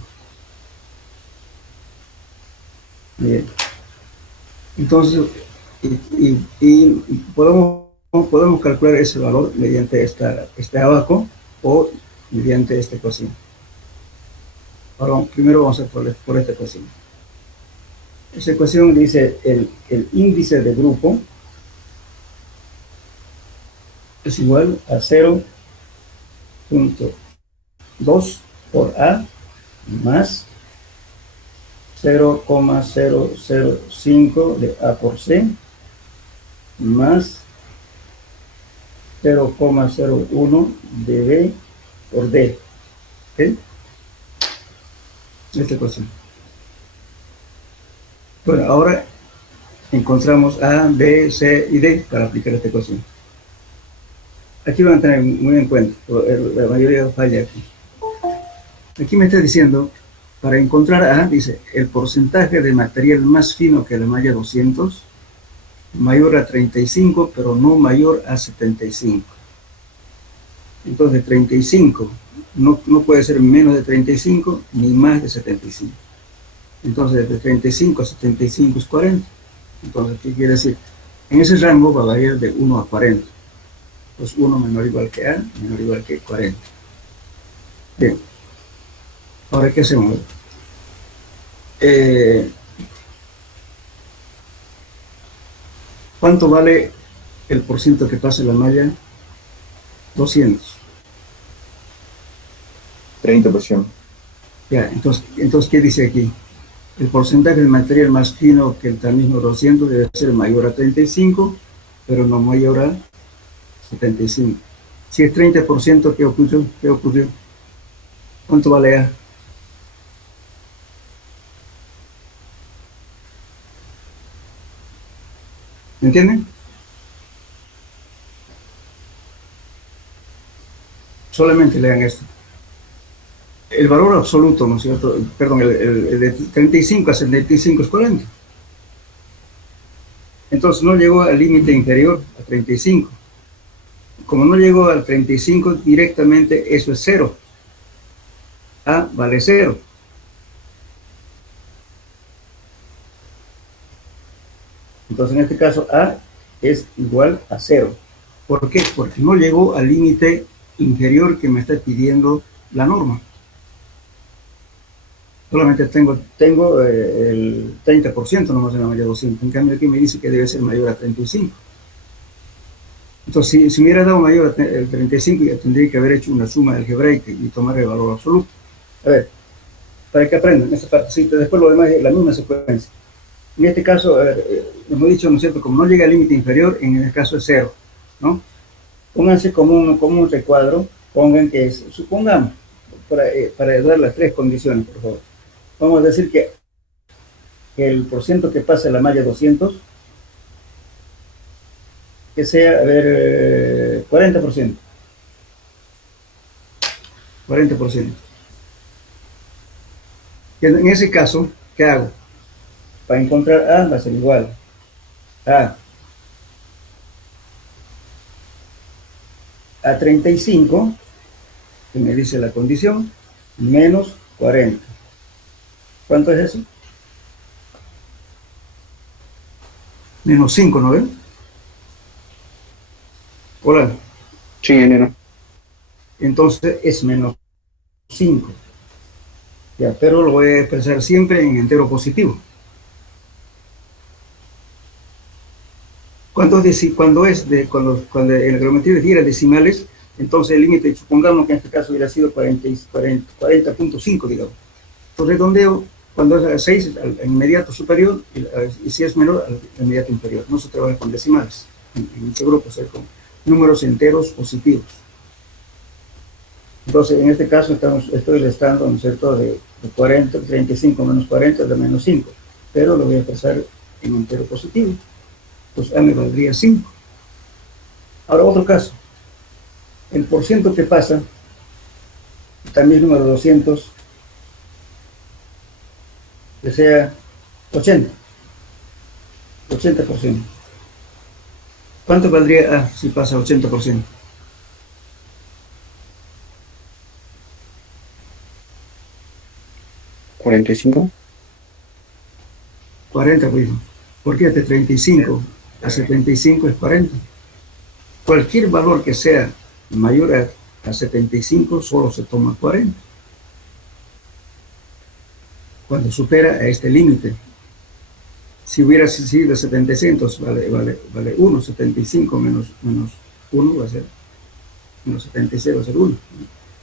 Bien. Entonces, y podemos calcular ese valor mediante este abaco o mediante esta ecuación. Ahora, primero vamos a ir por esta ecuación. Esa ecuación dice el índice de grupo es igual a 0,2 por A más 0,005 de A por C más 0,01 de B por D. ¿Ok? Esta ecuación. Bueno, ahora encontramos A, B, C y D para aplicar esta ecuación. Aquí van a tener muy en cuenta, la mayoría falla aquí. Aquí me está diciendo, para encontrar A, dice, el porcentaje de material más fino que la malla 200, mayor a 35, pero no mayor a 75. Entonces, 35 no puede ser menos de 35 ni más de 75. Entonces, de 35 a 75 es 40. Entonces, ¿qué quiere decir? En ese rango va a variar de 1 a 40. Pues 1 menor o igual que A, menor o igual que 40. Bien. Ahora, ¿qué hacemos? ¿Cuánto vale el porciento que pasa la malla 200? 30%. Ya, entonces, ¿qué dice aquí? El porcentaje de material más fino que el mismo 200 debe ser mayor a 35, pero no mayor a 75. Si es 30%, ¿qué ocurrió? ¿Cuánto vale A? ¿Me entienden? Solamente lean esto. el valor absoluto, ¿no es cierto? Perdón, el de 35 a 75 es 40. Entonces no llegó al límite inferior a 35. Como no llegó al 35, directamente eso es 0. A vale 0. Entonces en este caso A es igual a 0. ¿Por qué? Porque no llegó al límite inferior que me está pidiendo la norma. Solamente tengo el 30% nomás en la malla 200. En cambio aquí me dice que debe ser mayor a 35. Entonces, si me hubiera dado mayor al 35, ya tendría que haber hecho una suma algebraica y tomar el valor absoluto. A ver, para que aprendan esta partecita. Después lo demás es la misma secuencia. En este caso, hemos dicho, ¿no es cierto? Como no llega al límite inferior, en el caso es 0, ¿no? Pónganse como un recuadro, pongan que es, supongamos, para dar las tres condiciones, por favor. Vamos a decir que el porciento que pasa la malla 200, que sea, a ver, 40%. 40%. En ese caso, ¿qué hago? Para encontrar A va a ser igual a 35, que me dice la condición, menos 40. ¿Cuánto es eso? Menos 5, ¿no ven? Hola. Sí, ingeniero. Entonces es menos 5. Ya, pero lo voy a expresar siempre en entero positivo. Cuando en la geometría diera decimales, entonces el límite, supongamos que en este caso hubiera sido 40.5, digamos. Entonces redondeo cuando es a 6 al inmediato superior y si es menor al inmediato inferior. No se trabaja con decimales. En este grupo se con números enteros positivos. Entonces en este caso estoy restando, ¿no es cierto?, de 40, 35 menos 40 de menos 5, pero lo voy a expresar en entero positivo. Pues A me valdría 5. Ahora otro caso. El porciento que pasa, también número 200, que sea 80%. ¿Cuánto valdría A si pasa 80%? 45. 40, pues. ¿Por qué de 35 a 75 es 40? Cualquier valor que sea mayor a 75 solo se toma 40. Cuando supera a este límite. Si hubiera sido 700, vale 1, 75 menos 1 va a ser, menos 76 va a ser 1.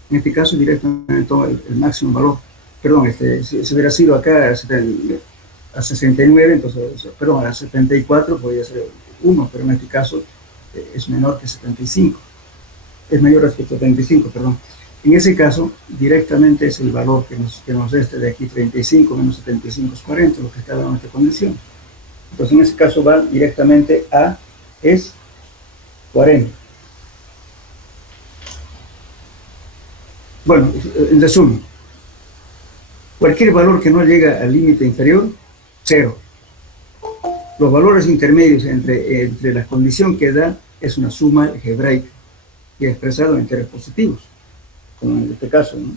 En este caso directamente toma el máximo valor. Perdón, si hubiera sido acá a 69, entonces, perdón, a 74 podría ser 1, pero en este caso es menor que 75. Es mayor a 75, perdón. En ese caso, directamente es el valor que nos da de aquí, 35 menos 75 es 40, lo que está dando esta condición. Entonces, en ese caso va directamente a es 40. Bueno, en resumen, cualquier valor que no llega al límite inferior, 0. Los valores intermedios entre la condición que da es una suma algebraica y expresado en enteros positivos, como en este caso, ¿no?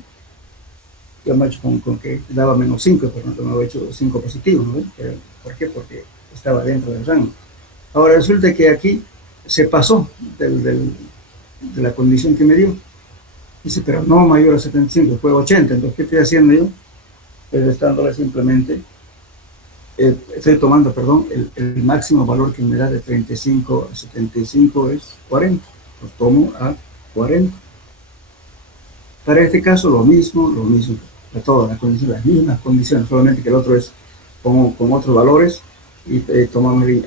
Yo me he hecho con que daba menos 5, pero no me he hecho 5 positivos, ¿no? ¿Por qué? Porque estaba dentro del rango. Ahora resulta que aquí se pasó de la condición que me dio. Dice, pero no mayor a 75, fue 80. Entonces, ¿qué estoy haciendo yo? Restándole simplemente, estoy tomando, perdón, el máximo valor que me da de 35 a 75 es 40. Pues tomo a 40. Para este caso, lo mismo, para todas las condiciones, las mismas condiciones, solamente que el otro es con otros valores. Y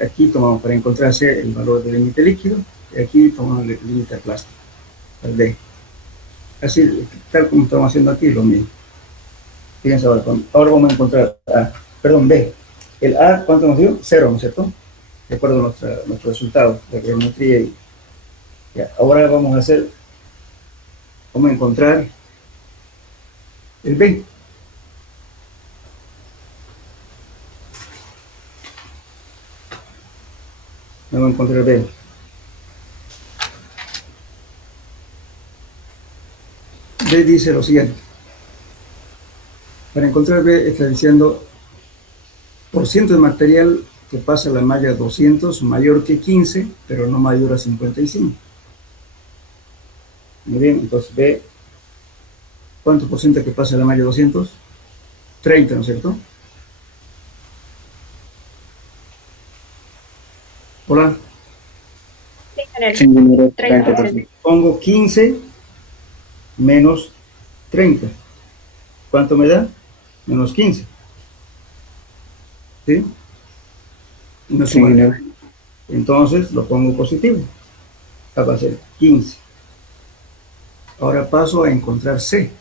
aquí tomamos para encontrarse el valor del límite líquido, y aquí tomamos el límite plástico, el D. Así, tal como estamos haciendo aquí, lo mismo. Fíjense ahora vamos a encontrar B. El A, ¿cuánto nos dio? 0, ¿no es cierto? De acuerdo a nuestro resultado de geometría. Ahora vamos a encontrar el B. Vamos a encontrar B. B dice lo siguiente. Para encontrar B está diciendo por ciento de material que pasa la malla 200 mayor que 15, pero no mayor a 55. Muy bien, entonces B, ¿cuánto por ciento que pasa la malla 200? 30, ¿no es cierto? Hola. Sí, número 30%. Pongo 15 menos 30. ¿Cuánto me da? Menos 15. ¿Sí? No Sí, señor. entonces lo pongo positivo. Va a ser 15. Ahora paso a encontrar C.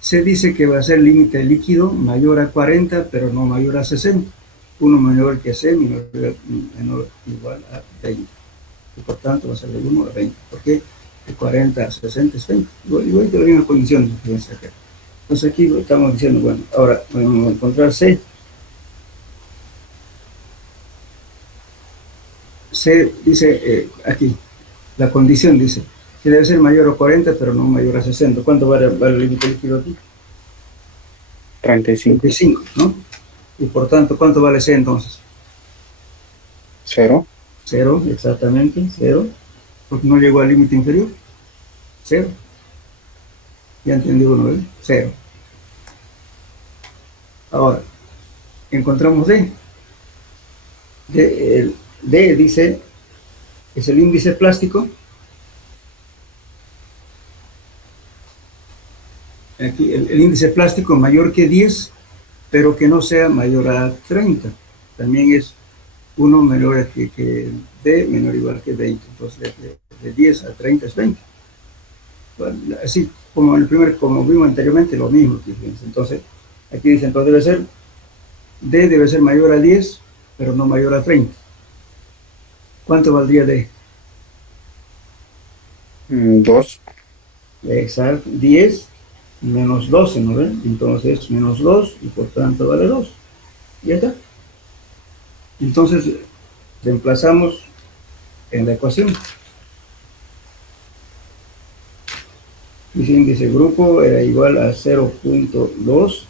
C dice que va a ser límite líquido mayor a 40, pero no mayor a 60. Uno menor que C, menor igual a 20. Y por tanto va a ser de 1 a 20. ¿Por qué? De 40 a 60 es 20. Igual que la misma condición. Entonces aquí estamos diciendo, bueno, ahora vamos a encontrar C. C dice aquí, la condición dice que debe ser mayor a 40, pero no mayor a 60. ¿Cuánto vale el límite líquido aquí? 35. 35, ¿no? Y por tanto, ¿cuánto vale C entonces? 0. 0, exactamente, 0. Porque no llegó al límite inferior. 0. Ya entendí uno, ¿eh? 0. Ahora, encontramos D. D dice, es el índice plástico. Aquí, el índice plástico mayor que 10, pero que no sea mayor a 30. También es 1 menor que D, menor o igual que 20. Entonces, de 10 a 30 es 20. Bueno, así como como vimos anteriormente, lo mismo. Entonces, aquí dice, entonces D debe ser mayor a 10, pero no mayor a 30. ¿Cuánto valdría D? 2. Exacto, 10 menos 12, ¿no ven? Entonces, menos 2 y por tanto vale 2. Ya está. Entonces, reemplazamos en la ecuación. Dice índice grupo era igual a 0.2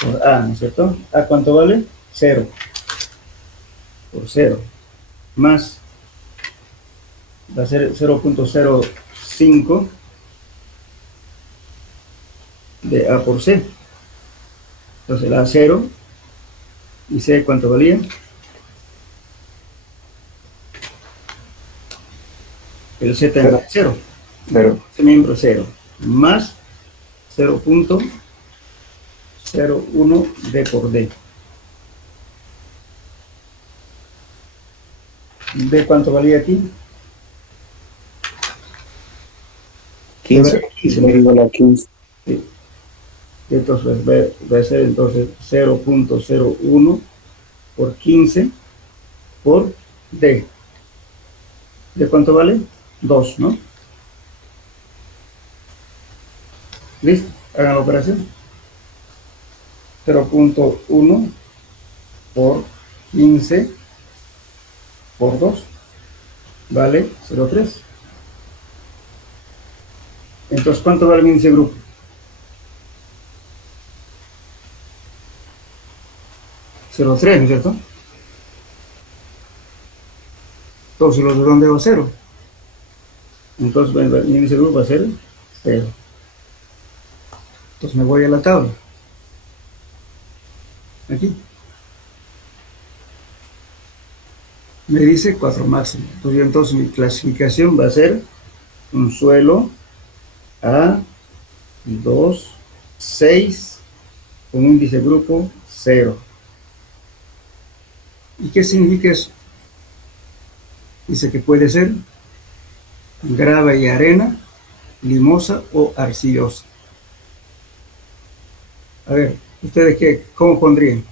por A, ¿no es cierto? ¿A cuánto vale? 0 por 0 más va a ser 0.05 de A por C. Entonces la A 0 y C ¿cuánto valía? El Z en 0. 0. Ese miembro 0 más 0.01 D por D. ¿D cuánto valía aquí? 15. 15. Igual a 15. Sí. Entonces va a ser entonces 0.01 por 15 por D. ¿De cuánto vale? 2, ¿no? ¿Listo? Hagan la operación. 0.1 por 15 por 2 vale 0.3. Entonces, ¿cuánto vale el índice grupo? 0.3, ¿no es cierto? Entonces lo redondeo a 0. Entonces el índice grupo va a ser 0. Entonces me voy a la tabla. Aquí. Me dice 4 máximo. Entonces mi clasificación va a ser un suelo A, 2, 6, con índice grupo 0. ¿Y qué significa eso? Dice que puede ser grava y arena, limosa o arcillosa. A ver, ¿ustedes cómo pondrían?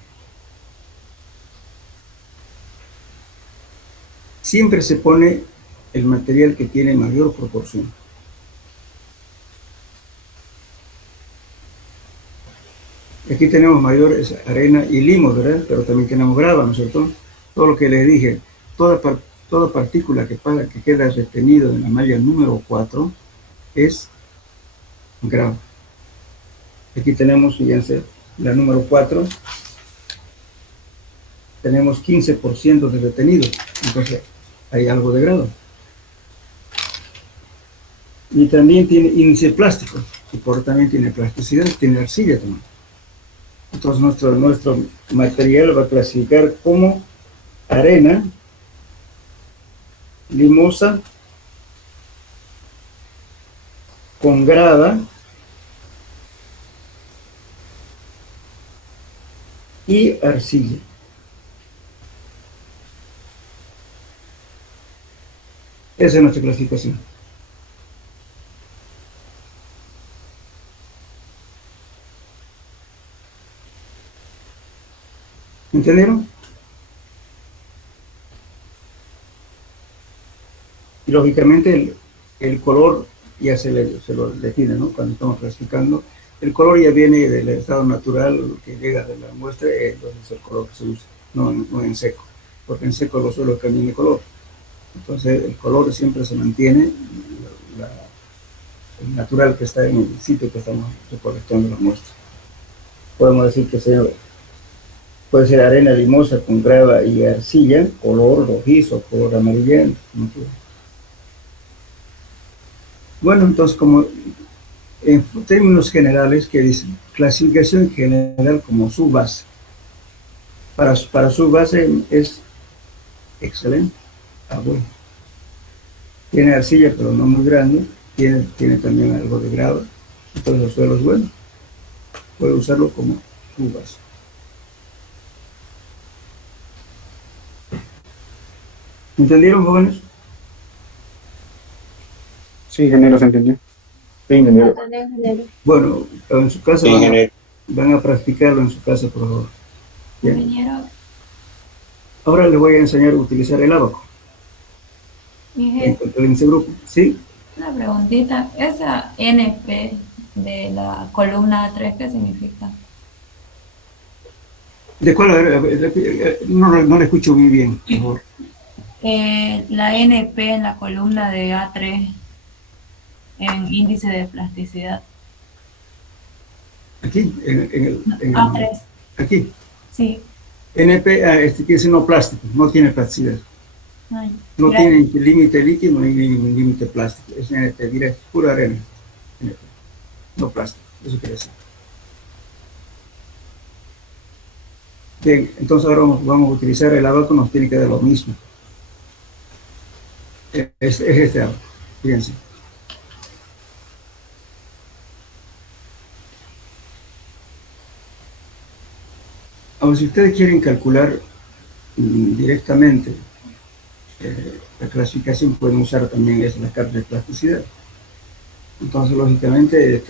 Siempre se pone el material que tiene mayor proporción. Aquí tenemos mayor es arena y limos, ¿verdad? Pero también tenemos grava, ¿no es cierto? Todo lo que les dije, toda partícula que queda retenido en la malla número 4 es grava. Aquí tenemos, fíjense, la número 4, tenemos 15% de retenido, entonces hay algo de grava. Y también tiene índice plástico, y por también tiene plasticidad, tiene arcilla también. Entonces nuestro material va a clasificar como arena, limosa, con grava y arcilla. Esa es nuestra clasificación. ¿Entendieron? Y lógicamente el color ya se lo define, ¿no? Cuando estamos clasificando, el color ya viene del estado natural que llega de la muestra, entonces es el color que se usa, no en seco, porque en seco los suelos cambian de color. Entonces el color siempre se mantiene, el natural que está en el sitio que estamos recolectando la muestra. Podemos decir que puede ser arena limosa con grava y arcilla, color rojizo, color amarillento. Bueno, entonces, como en términos generales, que dicen clasificación general como su base. Para su base es excelente. Bueno. Tiene arcilla, pero no muy grande. Tiene también algo de grava. Entonces el suelo es bueno. Puede usarlo como su base. ¿Entendieron, jóvenes? Sí, ingeniero, se entendió. Sí, ingeniero. Bueno, en su casa Sí, ingeniero. van a practicarlo en su casa, por favor. Bien. Ingeniero, Ahora les voy a enseñar a utilizar el ábaco. dije, El índice grupo, ¿sí? una preguntita. Esa NP de la columna A3, ¿qué significa? ¿De cuál? A ver, no le escucho muy bien, por favor. La NP en la columna de A3 en índice de plasticidad. Aquí, A3, aquí. sí. NP, quiere decir no plástico, no tiene plasticidad. Ay, No gracias. tiene límite líquido ni límite plástico. Es NP, directo, pura arena. NP, no plástico, eso quiere decir. Bien, entonces ahora vamos a utilizar el ábaco, nos tiene que dar lo mismo. Es este ábaco, fíjense. Ahora, si ustedes quieren calcular directamente la clasificación, pueden usar también la carta de plasticidad. Entonces, lógicamente,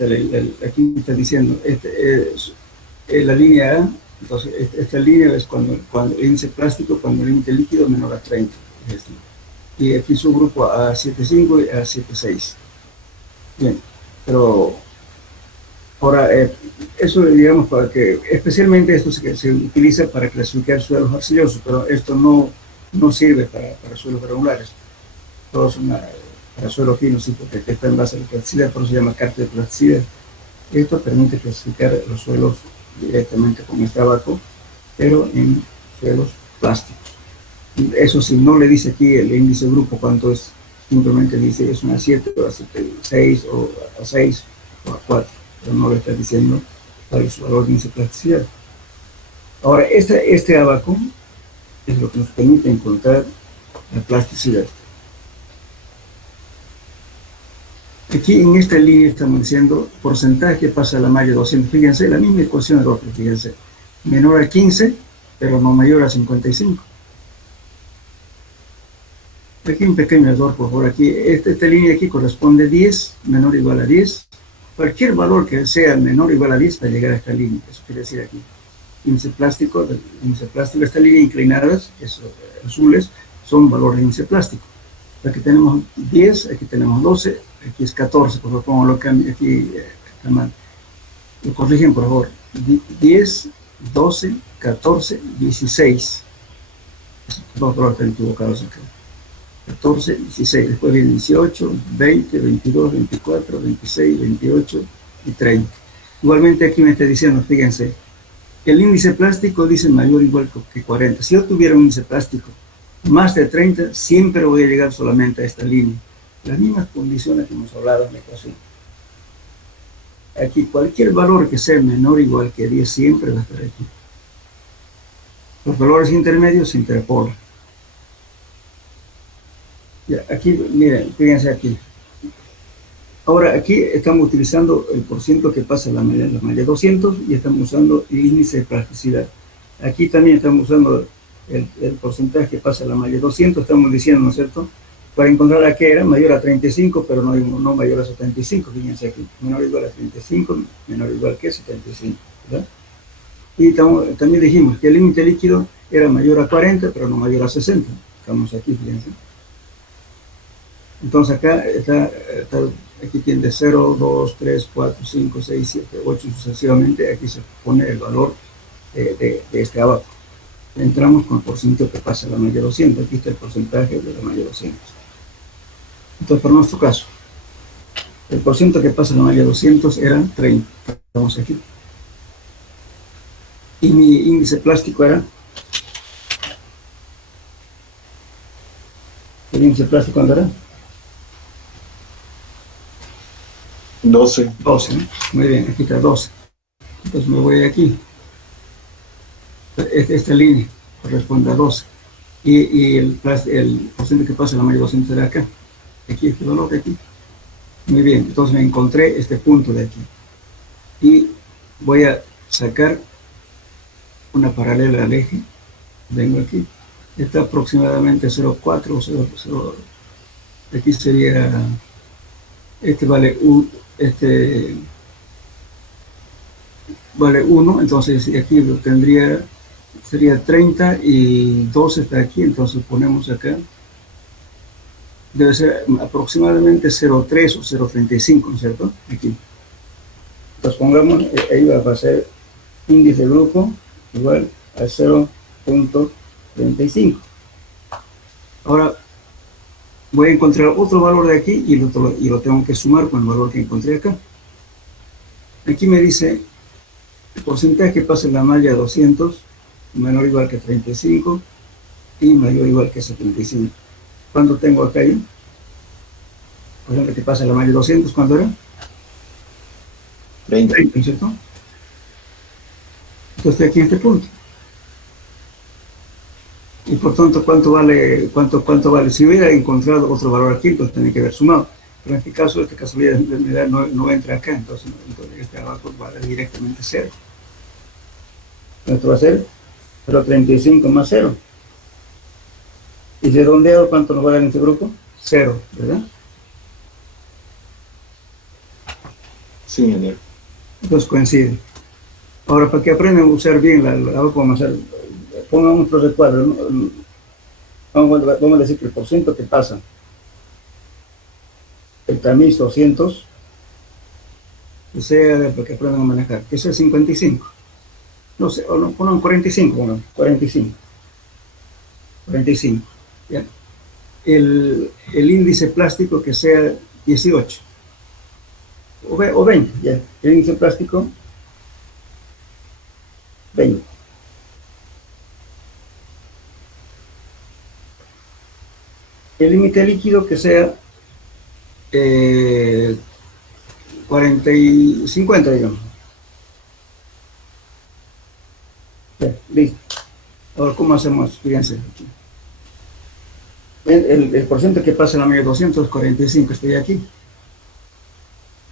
aquí está diciendo, es la línea A. Entonces, esta línea es cuando el índice plástico, cuando el límite líquido menor a 30. Es este. Y aquí su grupo A75 y A76. Bien, pero ahora, eso digamos para que, especialmente esto se utiliza para clasificar suelos arcillosos, pero esto no sirve para suelos granulares. Todos son para suelos finos, sí, porque está en base a la plasticidad, por eso se llama carta de plasticidad. Esto permite clasificar los suelos directamente con este ábaco, pero en suelos plásticos. Eso sí, no le dice aquí el índice grupo cuánto es, simplemente dice es una 7 o a 6 o a 6 o a 4, pero no le está diciendo cuál es su valor de índice de plasticidad. Ahora, este ábaco es lo que nos permite encontrar la plasticidad. Aquí en esta línea estamos diciendo porcentaje pasa a la malla 200. Fíjense, la misma ecuación de otro, fíjense. Menor a 15, pero no mayor a 55. Aquí un pequeño error, por favor. Aquí, esta línea aquí corresponde a 10, menor o igual a 10. Cualquier valor que sea menor o igual a 10 para llegar a esta línea. Eso quiere decir aquí. Índice plástico, esta línea inclinadas, azules, son valor de índice plástico. Aquí tenemos 10, aquí tenemos 12, aquí es 14, por favor, como lo cambio aquí, lo corrigen, por favor. 10, 12, 14, 16. Dos valores están equivocados acá. 14, 16. Después viene 18, 20, 22, 24, 26, 28 y 30. Igualmente aquí me está diciendo, fíjense, el índice plástico dice mayor o igual que 40. Si yo tuviera un índice plástico más de 30, siempre voy a llegar solamente a esta línea. Las mismas condiciones que hemos hablado en la ecuación. Aquí cualquier valor que sea menor o igual que 10 siempre va a estar aquí. Los valores intermedios se interpolan. Ya, aquí, miren, fíjense aquí. Ahora aquí estamos utilizando el porciento que pasa la malla 200 y estamos usando el índice de plasticidad. Aquí también estamos usando el porcentaje que pasa la malla 200, estamos diciendo, ¿no es cierto? Para encontrar a qué era mayor a 35, pero no mayor a 75, fíjense aquí, menor o igual a 35, menor o igual que 75, ¿verdad? Y también dijimos que el límite líquido era mayor a 40, pero no mayor a 60. Estamos aquí, fíjense. Entonces acá aquí tiene de 0, 2, 3, 4, 5, 6, 7, 8 sucesivamente. Aquí se pone el valor de este abajo. Entramos con el porcentaje que pasa la malla 200. Aquí está el porcentaje de la malla 200. Entonces, para nuestro caso, el porcentaje que pasa la malla 200 era 30. Estamos aquí. Y mi índice plástico era... ¿El índice plástico cuánto era? 12. 12, ¿no? Muy bien, aquí está 12. Entonces me voy aquí. Esta línea corresponde a 12. Y el porcentaje que pasa en la malla 200 era acá. Aquí, este valor de aquí. Muy bien, entonces me encontré este punto de aquí. Y voy a sacar una paralela al eje. Vengo aquí. Está aproximadamente 0,4 o 0,0. Aquí sería... Este vale 1, entonces aquí lo tendría, sería 30 y 12 está aquí, entonces ponemos acá, debe ser aproximadamente 0,3 o 0,35, ¿no es cierto? Aquí. Entonces pongamos, ahí va a ser índice de grupo igual a 0,35. Ahora, voy a encontrar otro valor de aquí y lo tengo que sumar con el valor que encontré acá. Aquí me dice el porcentaje que pasa en la malla 200, menor o igual que 35 y mayor o igual que 75. ¿Cuánto tengo acá ahí? Por ejemplo, que pasa en la malla 200, ¿cuánto era? 20. ¿No es cierto? Entonces estoy aquí en este punto. Y por tanto, ¿cuánto vale? Si hubiera encontrado otro valor aquí, entonces tendría que haber sumado. Pero en este caso, esta casualidad no entra acá, entonces este abajo va a dar directamente 0. Esto va a ser 0,35 más 0. Y de redondeado, ¿cuánto nos va a dar en este grupo? 0, ¿verdad? Sí, ingeniero. Entonces coincide. Ahora, para que aprendan a usar bien vamos a hacer, pongamos otro recuadro, ¿no? Vamos a decir que el porcentaje que pasa el tamiz 200 que sea, para que aprendan a manejar, que sea 55. No sé, o no, pongan 45, pongan 45. 45, ¿ya? El índice plástico que sea 18. O 20, ya. El índice plástico 20. El límite líquido que sea 40 y 50, digamos. Ya, listo. Ahora, ¿cómo hacemos? Fíjense aquí. El porcentaje que pasa en la media 200 es 45, estoy aquí.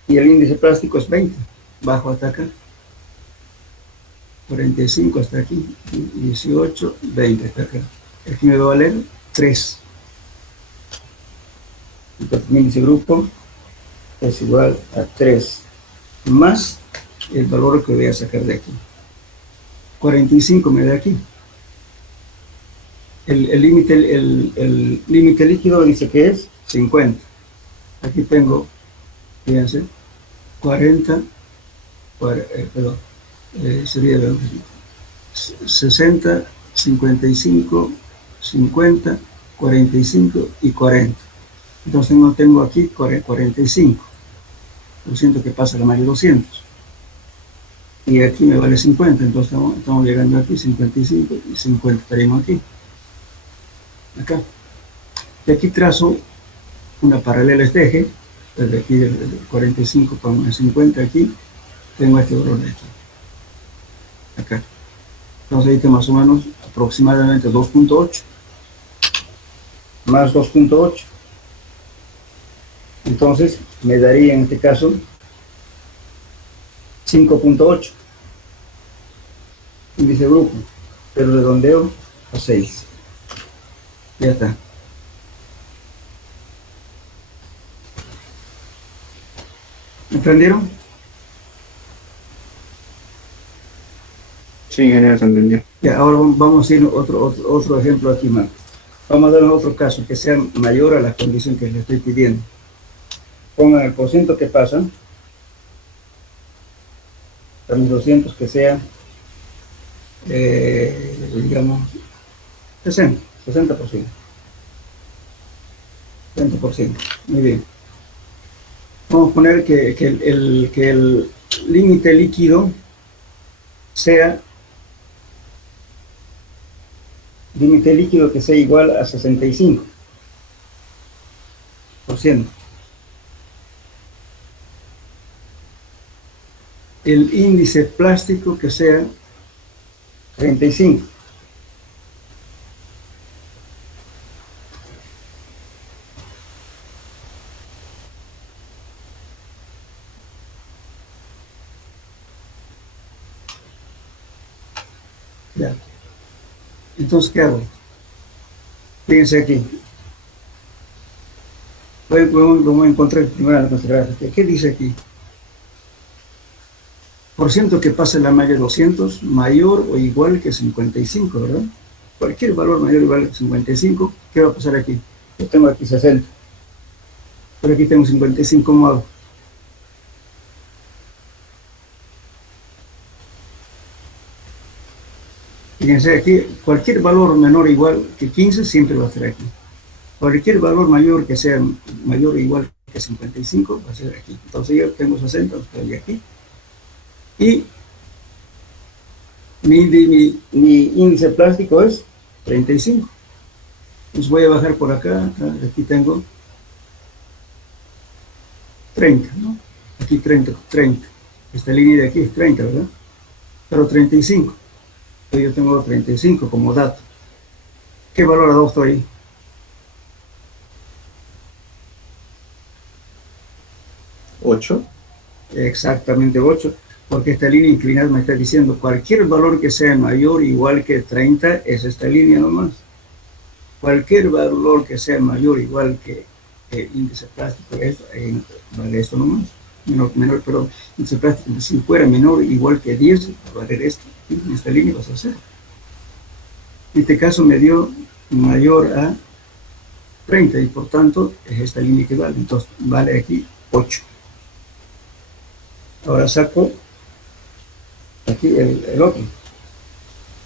Y el índice plástico es 20, bajo hasta acá. 45 hasta aquí, 18, 20 hasta acá. Aquí me va a valer 3. Entonces mi índice grupo es igual a 3 más el valor que voy a sacar de aquí. 45 me da aquí. El límite líquido dice que es 50. Aquí tengo, fíjense, 40, perdón, sería 60, 55, 50, 45 y 40. Entonces no tengo aquí 45. Lo siento que pasa la mayor 200. Y aquí me vale 50, entonces estamos llegando aquí, 55 y 50 estaríamos aquí. Acá. Y aquí trazo una paralela a este eje, desde aquí del 45 con el 50 aquí, tengo este valor de aquí. Acá. Entonces ahí tengo más o menos aproximadamente 2.8 más 2.8. Entonces me daría en este caso 5.8 índice de grupo, pero redondeo a 6. Ya está. ¿Entendieron? Sí, ingeniero, se entendió. Ya, ahora vamos a ir otro ejemplo aquí más. Vamos a dar otro caso que sea mayor a la condición que le estoy pidiendo. Pongan el porciento que pasa, a 1200 que sea, digamos, 60%. 60%. Muy bien. Vamos a poner que el límite líquido sea que sea igual a 65%. El índice plástico que sea 35. Ya. Entonces, ¿qué hago? Fíjense aquí. Voy a encontrar primero la gráfica. ¿Qué dice aquí? Por ciento que pasa la malla 200 mayor o igual que 55, ¿verdad? Cualquier valor mayor o igual que 55, ¿qué va a pasar aquí? Yo tengo aquí 60, pero aquí tengo 55, ¿cómo hago? Fíjense aquí, cualquier valor menor o igual que 15 siempre va a ser aquí. Cualquier valor mayor que sea mayor o igual que 55 va a ser aquí. Entonces yo tengo 60, estoy aquí. Y mi índice plástico es 35. Entonces voy a bajar por acá, aquí tengo 30, ¿no? Aquí 30. Esta línea de aquí es 30, ¿verdad? Pero 35. Yo tengo 35 como dato. ¿Qué valor adopto ahí? ¿8? Exactamente 8, porque esta línea inclinada me está diciendo cualquier valor que sea mayor o igual que 30 es esta línea nomás. Cualquier valor que sea mayor o igual que índice plástico, vale esto nomás. Perdón, índice plástico, si fuera menor o igual que 10, va a valer esto. En esta línea vas a hacer. En este caso me dio mayor a 30 y por tanto es esta línea que vale. Entonces vale aquí 8. Ahora saco aquí el otro.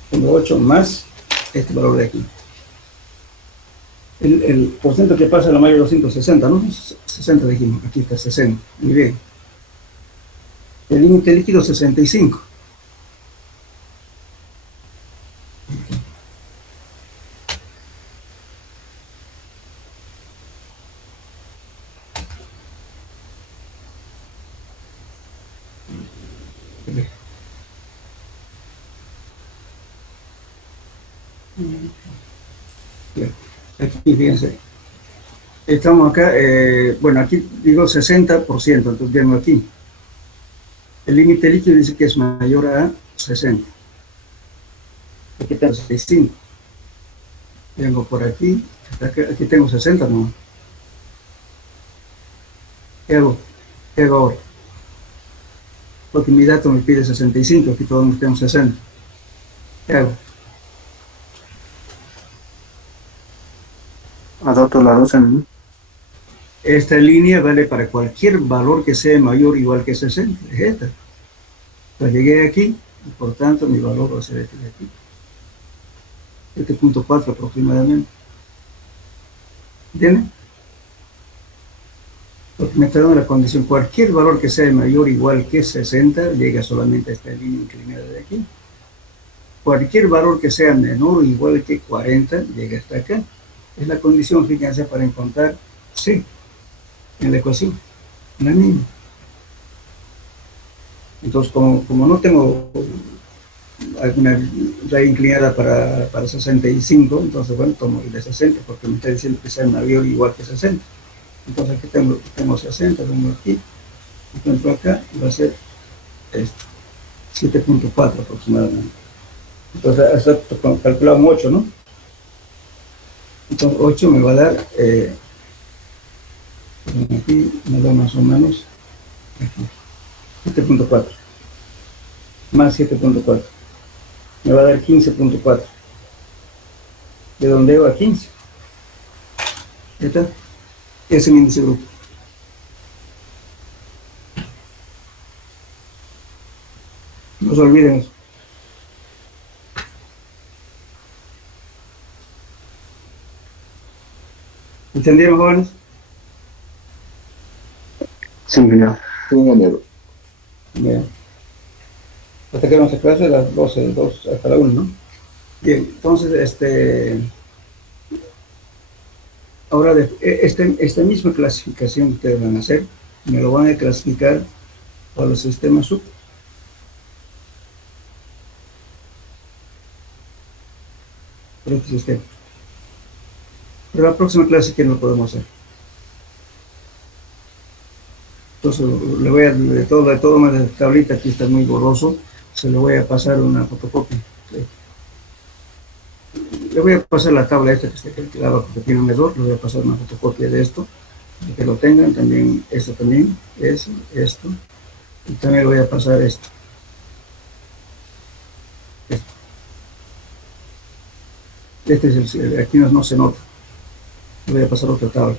Tengo 8 más este valor de aquí. El porcentaje que pasa a la malla 260, ¿no? 60 dijimos, aquí está 60. Muy bien. El límite líquido 65. Aquí, fíjense. Estamos acá, bueno, aquí digo 60%, entonces tengo aquí. El límite líquido dice que es mayor a 60. Aquí tengo 65. Vengo por aquí, aquí tengo 60, ¿no? ¿Qué hago? ¿Qué hago ahora? Porque mi dato me pide 65, aquí todos tenemos 60. ¿Qué hago? Adopto la 12, ¿no? Esta línea vale para cualquier valor que sea mayor o igual que 60. Es esta. Pues llegué aquí, Y por tanto, mi valor va a ser este de aquí. 7.4 aproximadamente. ¿Entienden? Porque me está dando la condición, cualquier valor que sea mayor o igual que 60, llega solamente a esta línea inclinada de aquí. Cualquier valor que sea menor o igual que 40, llega hasta acá. Es la condición, fíjense, para encontrar C en la ecuación, la misma. Entonces, como no tengo alguna raíz inclinada para 65, entonces, bueno, tomo el de 60, porque me está diciendo que sea mayor o igual que 60. Entonces, aquí tengo 60, vengo aquí, encuentro acá, y va a ser esto, 7.4 aproximadamente. Entonces, calculamos 8, ¿no? Entonces, 8 me va a dar, aquí me da más o menos, 7.4, más 7.4, me va a dar 15.4, de donde va a 15, ¿ya está? Ese es mi índice grupo. No se olviden eso. ¿Entendieron, jóvenes? Sí, mira. Sí, ingeniero. Bien. Hasta que nuestra clase a las 12, hasta la 1, ¿no? Bien, entonces, ahora esta misma clasificación que ustedes van a hacer, me lo van a clasificar para los sistemas sub. Por este sistema. Pero la próxima clase, ¿qué no podemos hacer? Entonces, le voy a, de todo más de tablita, aquí está muy borroso, se le voy a pasar una fotocopia. Le voy a pasar la tabla esta que está aquí abajo, porque tiene un error, le voy a pasar una fotocopia de esto, para que lo tengan, también, esto también, eso, esto, y también le voy a pasar esto. Este es aquí no se nota, le voy a pasar otra tabla.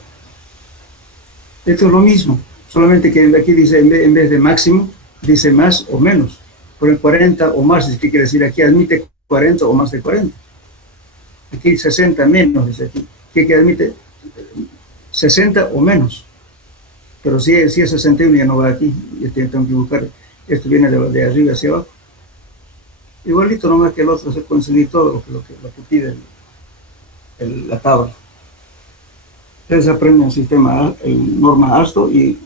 Esto es lo mismo, solamente que aquí dice, en vez de máximo, dice más o menos. Por el 40 o más, ¿qué quiere decir? Aquí admite 40 o más de 40. Aquí 60 menos, dice aquí. ¿Qué admite? 60 o menos. Pero si es 61 ya no va aquí. Ya tengo que buscar. Esto viene de arriba hacia abajo. Igualito nomás que el otro se conseguir todo lo que pide la tabla. Ustedes aprenden el sistema, el norma ASTO, y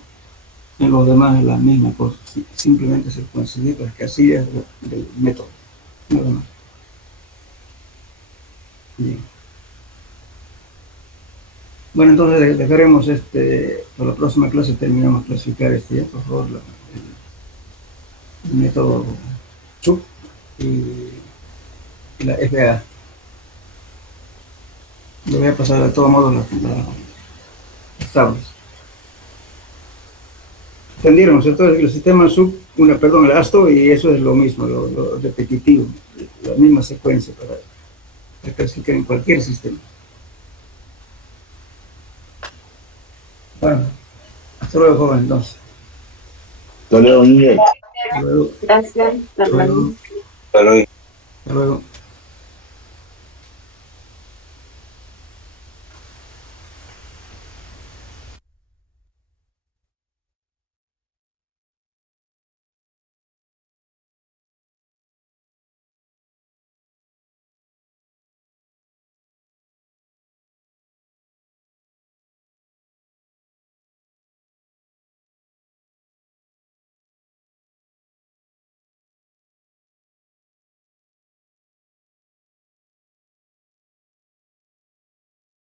en los demás es la misma cosa. Simplemente se conseguir las casillas del método. Nada más. Bien. Bueno, entonces dejaremos para la próxima clase terminamos de clasificar ya, por favor, el método CHUP y la FA. Le voy a pasar de todos modos las tablas. ¿Entendieron? Entonces el sistema sub, el ASTO, y eso es lo mismo, lo repetitivo, la misma secuencia para clasificar en cualquier sistema. Bueno, hasta luego, joven, entonces. Hasta luego, Miguel. Hasta luego. Gracias. Hasta luego. Hasta luego. Hasta luego.